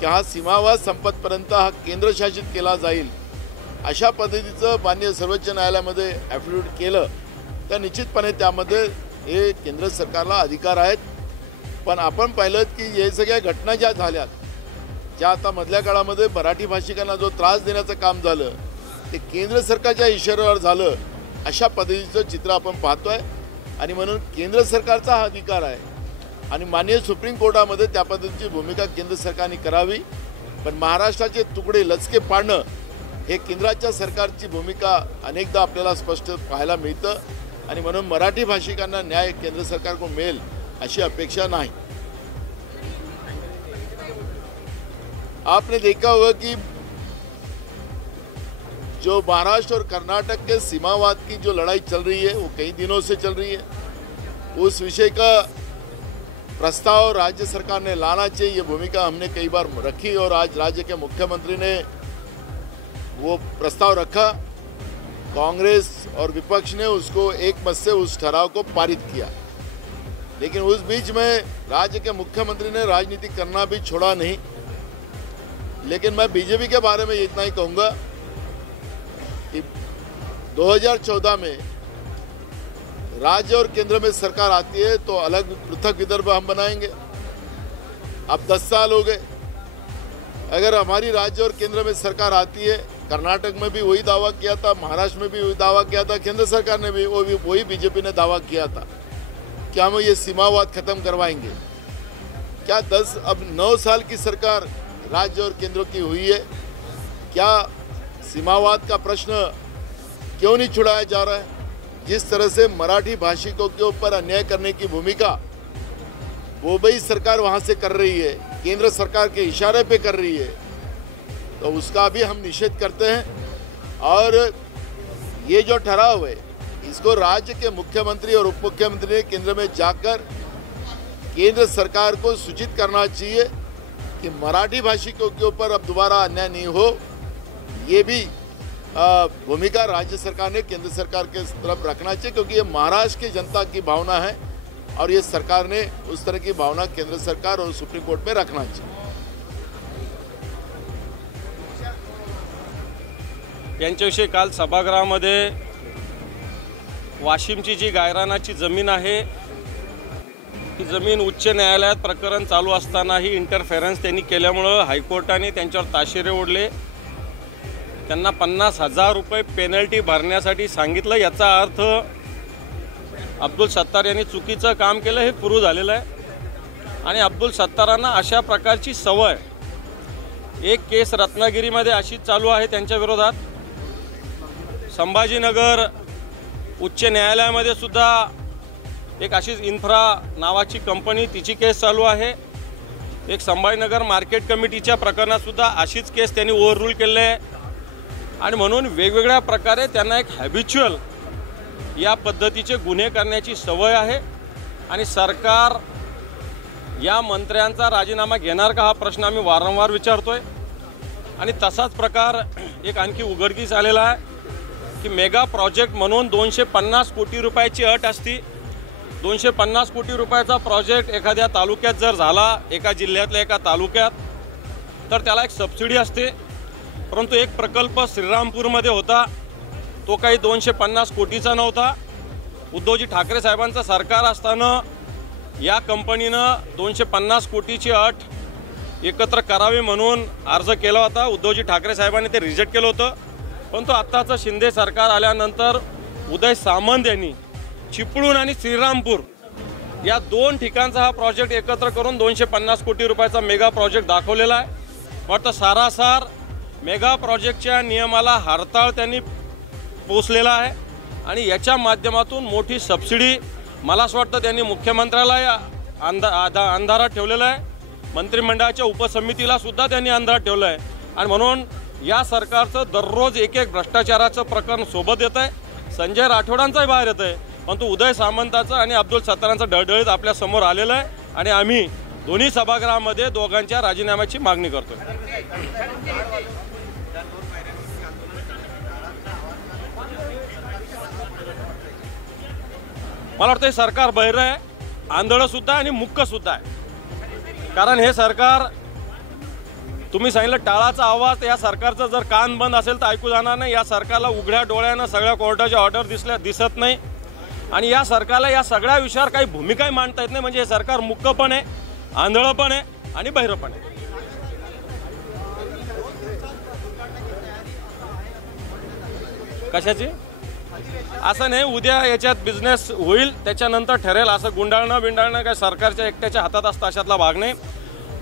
की हा सीमावाद संपतपर्यंत हा केंद्रशासित केला जाईल अशा पद्धतीचं मान्य सर्वोच्च न्यायालयामध्ये ॲफिडेव्हिट केलं तर निश्चितपणे त्यामध्ये हे केंद्र सरकारला अधिकार आहेत. पण आपण पाहिलं की हे सगळ्या घटना ज्या झाल्यात, ज्या आता मधल्या काळामध्ये मराठी भाषिकांना जो त्रास देण्याचं काम झालं ते केंद्र सरकारच्या इशाऱ्यावर झालं अशा पद्धतीचं चित्र आपण पाहतोय आणि म्हणून केंद्र सरकारचा हा अधिकार आहे आणि माननीय सुप्रीम कोर्टामध्ये त्या पद्धतीची भूमिका केंद्र सरकारने करावी. पण महाराष्ट्राचे तुकडे लचके पाडणं हे केंद्राच्या सरकारची भूमिका अनेकदा आपल्याला स्पष्ट पाहायला मिळतं आणि म्हणून मराठी भाषिकांना न्याय केंद्र सरकारकडून मिळेल अशी अपेक्षा नहीं. आपने देखा होगा कि जो महाराष्ट्र और कर्नाटक के सीमावाद की जो लड़ाई चल रही है वो कई दिनों से चल रही है. उस विषय का प्रस्ताव राज्य सरकार ने लाना चाहिए, ये भूमिका हमने कई बार रखी और आज राज्य के मुख्यमंत्री ने वो प्रस्ताव रखा. कांग्रेस और विपक्ष ने उसको एक मत से उस ठराव को पारित किया. लेकिन उस बीच में राज्य के मुख्यमंत्री ने राजनीति करना भी छोड़ा नहीं. लेकिन मैं बीजेपी के बारे में इतना ही कहूँगा कि 2014 में राज्य और केंद्र में सरकार आती है तो अलग पृथक विदर्भ हम बनाएंगे. अब 10 साल हो गए. अगर हमारी राज्य और केंद्र में सरकार आती है, कर्नाटक में भी वही दावा किया था, महाराष्ट्र में भी वही दावा किया था, केंद्र सरकार ने भी वही बीजेपी ने दावा किया था क्या हम ये सीमावाद खत्म करवाएंगे? क्या 9 साल की सरकार राज्य और केंद्र की हुई है, क्या सीमावाद का प्रश्न क्यों नहीं छुड़ाया जा रहा है? जिस तरह से मराठी भाषिकों के ऊपर अन्याय करने की भूमिका मुंबई सरकार वहाँ से कर रही है, केंद्र सरकार के इशारे पे कर रही है, तो उसका भी हम निषेध करते हैं। और ये जो ठहराव है इसको राज्य के मुख्यमंत्री और उप मुख्यमंत्री ने केंद्र में जाकर केंद्र सरकार को सूचित करना चाहिए कि मराठी भाषिकों के ऊपर अब दोबारा अन्याय नहीं हो। ये भी भूमिका राज्य सरकार ने केंद्र सरकार के तरफ रखना चाहिए, क्योंकि ये महाराष्ट्र की जनता की भावना है और ये सरकार ने उस तरह की भावना केंद्र सरकार और सुप्रीम कोर्ट में रखना चाहिए। यांच्याविषयी काल सभागृहामध्ये वाशिमची जी गायरानाची जमीन आहे ही जमीन उच्च न्यायालयात प्रकरण चालू असतानाही इंटरफेरन्स त्यांनी केल्यामुळं हायकोर्टाने त्यांच्यावर ताशेरे ओढले, त्यांना 50,000 रुपये पेनल्टी भरण्यासाठी सांगितलं। याचा अर्थ अब्दुल सत्तार यांनी चुकीचं काम केलं हे प्रूव्ह झालेलं आहे। आणि अब्दुल सत्तारांना अशा प्रकारची सवय, एक केस रत्नागिरीमध्ये अशीच चालू आहे त्यांच्या विरोधात, संभाजीनगर उच्च न्यायालयामध्ये सुद्धा एक अशीच इन्फ्रा नावाची कंपनी तिची केस चालू आहे। एक संभाजीनगर मार्केट कमिटीच्या प्रकरणात सुद्धा अशीच केस त्यांनी ओव्हररूल केले आहे। आणि म्हणून वेगवेगळ्या प्रकारे त्यांना एक हॅबिच्युअल या पद्धतीचे गुन्हे करण्याची सवय आहे। आणि सरकार या मंत्र्यांचा राजीनामा घेणार का हा प्रश्न आम्ही वारंवार विचारतोय। आणि तसाच प्रकार एक आणखी उघडकीस आलेला आहे की मेगा प्रोजेक्ट म्हणून 250 कोटी रुपयाची अट असती। 250 कोटी रुपयाचा प्रोजेक्ट एखाद्या तालुक्यात जर झाला, एका जिल्ह्यातल्या एका तालुक्यात, तर त्याला एक सबसिडी असते। परंतु एक प्रकल्प श्रीरामपूरमध्ये होता, तो काही 250 कोटीचा नव्हता। उद्धवजी ठाकरे साहेबांचं सरकार असताना या कंपनीनं 250 कोटीची अट एकत्र करावी म्हणून अर्ज केला होता। उद्धवजी ठाकरे साहेबांनी ते रिजेक्ट केलं होतं। परंतु आत्ताचं शिंदे सरकार आल्यानंतर उदय सामंत यांनी चिपळूण आणि श्रीरामपूर या 2 ठिकाणचा हा प्रोजेक्ट एकत्र करून 250 कोटी रुपयाचा मेगा प्रोजेक्ट दाखवलेला आहे। वाटतं सारासार मेगा प्रोजेक्टच्या नियमाला हरताळ त्यांनी पोचलेला आहे। आणि याच्या माध्यमातून मोठी सबसिडी मला असं वाटतं त्यांनी मुख्यमंत्र्याला या अंधारात ठेवलेलं आहे, मंत्रिमंडळाच्या उपसमितीला सुद्धा त्यांनी अंधारात ठेवलं आहे। आणि म्हणून या सरकारचं दररोज एक भ्रष्टाचाराचं प्रकरण सोबत येत आहे। संजय राठोडांचाही बाहेर येत आहे, परंतु उदय सामंताचं आणि अब्दुल सत्तारांचं डळडळीत आपल्या समोर आलेलं आहे। आणि आम्ही दोन्ही सभागृहामध्ये दोघांच्या राजीनाम्याची मागणी करतोय। मला वाटतं हे सरकार बहिरं आहे, आंधळं सुद्धा आणि मुक्क सुद्धा आहे। कारण हे सरकार, तुम्ही सांगितलं टाळाचा आवाज, या सरकारचं जर कान बंद असेल तर ऐकू जाणार नाही। या सरकारला उघड्या डोळ्यानं सगळ्या कोर्टाच्या ऑर्डर दिसत नाही आणि या सरकारला या सगळ्या विषयावर काही भूमिकाही मांडता येत नाही। म्हणजे हे सरकार मुक्क पण आहे, आंधळं पण आहे आणि बहिरं पण आहे। कशाची असं नाही, उद्या याच्यात बिझनेस होईल त्याच्यानंतर ठरेल, असं गुंडाळणं काय सरकारच्या एकट्याच्या हातात असतं अशातला भाग नाही।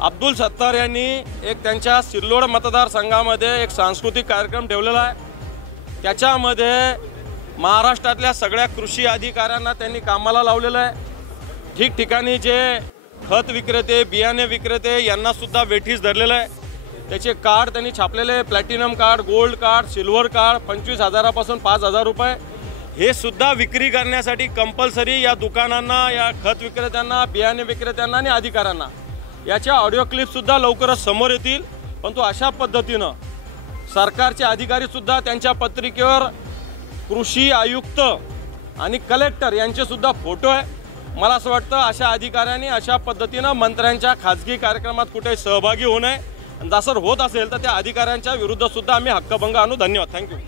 अब्दुल सत्तार यांनी एक त्यांच्या सिल्लोड मतदारसंघामध्ये एक सांस्कृतिक कार्यक्रम ठेवलेला आहे। त्याच्यामध्ये महाराष्ट्रातल्या सगळ्या कृषी अधिकाऱ्यांना त्यांनी कामाला लावलेलं आहे। ठिकठिकाणी जे खत विक्रेते, बियाणे विक्रेते यांना सुद्धा वेठीस धरलेलं आहे। त्याचे कार्ड त्यांनी छापलेले, platinum card, gold card, silver card, 25,000पासून 5,000 रुपये हे सुद्धा विक्री करण्यासाठी कंपल्सरी या दुकानांना, या खत विक्रेत्यांना, बियाणे विक्रेत्यांना आणि अधिकाऱ्यांना याच्या ऑडिओ क्लिपसुद्धा लवकरच समोर येतील। परंतु अशा पद्धतीनं सरकारचे अधिकारीसुद्धा त्यांच्या पत्रिकेवर कृषी आयुक्त आणि कलेक्टर यांचेसुद्धा फोटो आहे। मला असं वाटतं अशा अधिकाऱ्यांनी अशा पद्धतीनं मंत्र्यांच्या खाजगी कार्यक्रमात कुठे सहभागी होऊ नये। जर होत असेल तर त्या अधिकाऱ्यांच्या विरुद्ध सुद्धा आम्ही हक्कभंग आणू। धन्यवाद, थँक्यू।